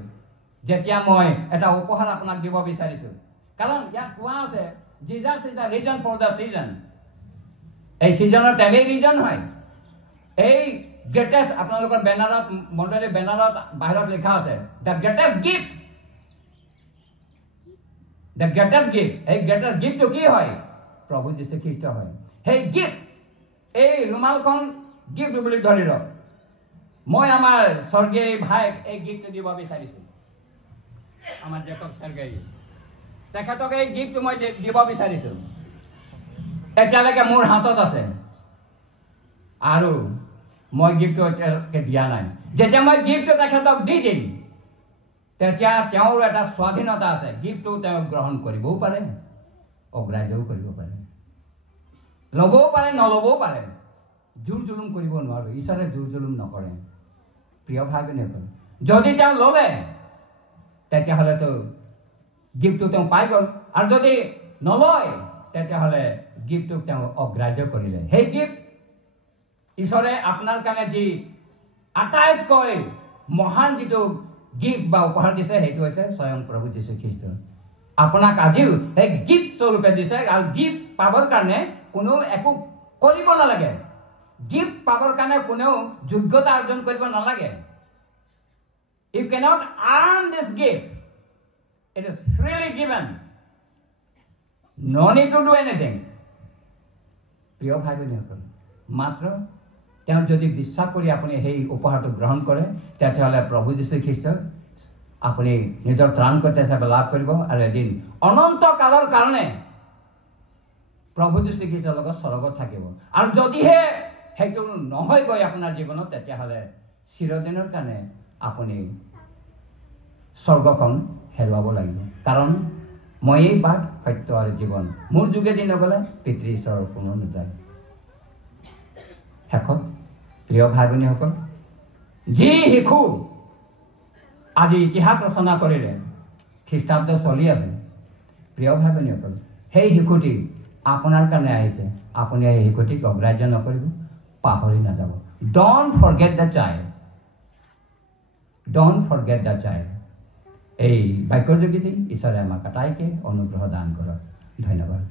যেতিয়া মই এটা উপহাৰ আপোনাক দিব বিচাৰিছোঁ কাৰণ ইয়াত কোৱা আছে Jesus is the reason for the season এই ছিজনৰ টাইমেই ৰিজন হয় এই গ্ৰেটেষ্ট আপোনালোকৰ বেনাৰত মণ্ডলীৰ বেনাৰত বাহিৰত লিখা আছে the greatest gift The greatest gift, এই greatest giftটো কি হয় প্ৰভু যীশুখ্ৰীষ্ট হয় সেই গিফ্ট এই ৰুমালখন গিফ্ট বুলি ধৰি লওক মই আমাৰ স্বৰ্গীয় ভাইক এই গিফ্টটো দিব বিচাৰিছোঁ আমাৰ জেকব স্বৰ্গীয় তেখেতক এই গিফ্টটো মই দিব বিচাৰিছোঁ এতিয়ালৈকে মোৰ হাতত আছে আৰু মই গিফ্টটো এতিয়ালৈকে দিয়া নাই যেতিয়া মই গিফ্টটো তেখেতক দি দিম তেতিয়া তেওঁৰ এটা স্বাধীনতা আছে গিফ্টটো তেওঁ গ্ৰহণ কৰিবও পাৰে অগ্ৰাহ্যও কৰিব পাৰে ল'বও পাৰে নল'বও পাৰে জোৰ জুলুম কৰিব নোৱাৰোঁ ঈশ্বৰে জোৰ জুলুম নকৰে প্ৰিয় ভাই ভনীসকল, যদি তেওঁ ল'লে তেতিয়াহ'লেতো গিফ্টটো তেওঁ পাই গ'ল, আৰু যদি নলয় তেতিয়াহ'লে গিফ্টটোক তেওঁ অগ্ৰাহ্য কৰিলে। সেই গিফ্ট ঈশ্বৰে আপোনাৰ কাৰণে যি আটাইতকৈ মহান যিটো গিফ্ট বা উপহাৰ দিছে সেইটো হৈছে স্বয়ং প্ৰভু যীশুখ্ৰীষ্ট। আপোনাক আজিও সেই গিফ্ট স্বৰূপে দিছে, আৰু গিফ্ট পাবৰ কাৰণে কোনেও একো কৰিব নালাগে। গিফ্ট পাবৰ কাৰণে কোনেও যোগ্যতা অৰ্জন কৰিব নালাগে। You cannot earn this gift, it is freely given, no need to do anything. প্ৰিয় ভাই ভনীসকল, মাত্ৰ তেওঁ যদি বিশ্বাস কৰি আপুনি সেই উপহাৰটো গ্ৰহণ কৰে তেতিয়াহ'লে প্ৰভু যীশুখ্ৰীষ্টক আপুনি নিজৰ ত্ৰাণকৰ্তা হিচাপে লাভ কৰিব, আৰু এদিন অনন্ত কালৰ কাৰণে প্ৰভু যীশুখ্ৰীষ্টৰ লগত স্বৰ্গত থাকিব। আৰু যদিহে সেইটো নহয়গৈ আপোনাৰ জীৱনত, তেতিয়াহ'লে চিৰদিনৰ কাৰণে আপুনি স্বৰ্গখন হেৰুৱাব লাগিব। কাৰণ মই এই বাট, সত্য আৰু জীৱন, মোৰ যোগেদি নগ'লে পিতৃ ঈশ্বৰৰ কোনো নাযায়। শেষত প্ৰিয় ভাই ভনীসকল, যি শিশু আজি ইতিহাস ৰচনা কৰিলে, খ্ৰীষ্টাব্দ চলি আছে, প্ৰিয় ভাই ভনীসকল, সেই শিশুটি আপোনাৰ কাৰণে আহিছে। আপুনি সেই শিশুটিক অগ্ৰাহ্য নকৰিব, পাহৰি নাযাব। Don't forget the child, don't forget the child. এই বাক্যৰ যোগেদি ঈশ্বৰে আমাক আটাইকে অনুগ্ৰহ দান কৰক। ধন্যবাদ।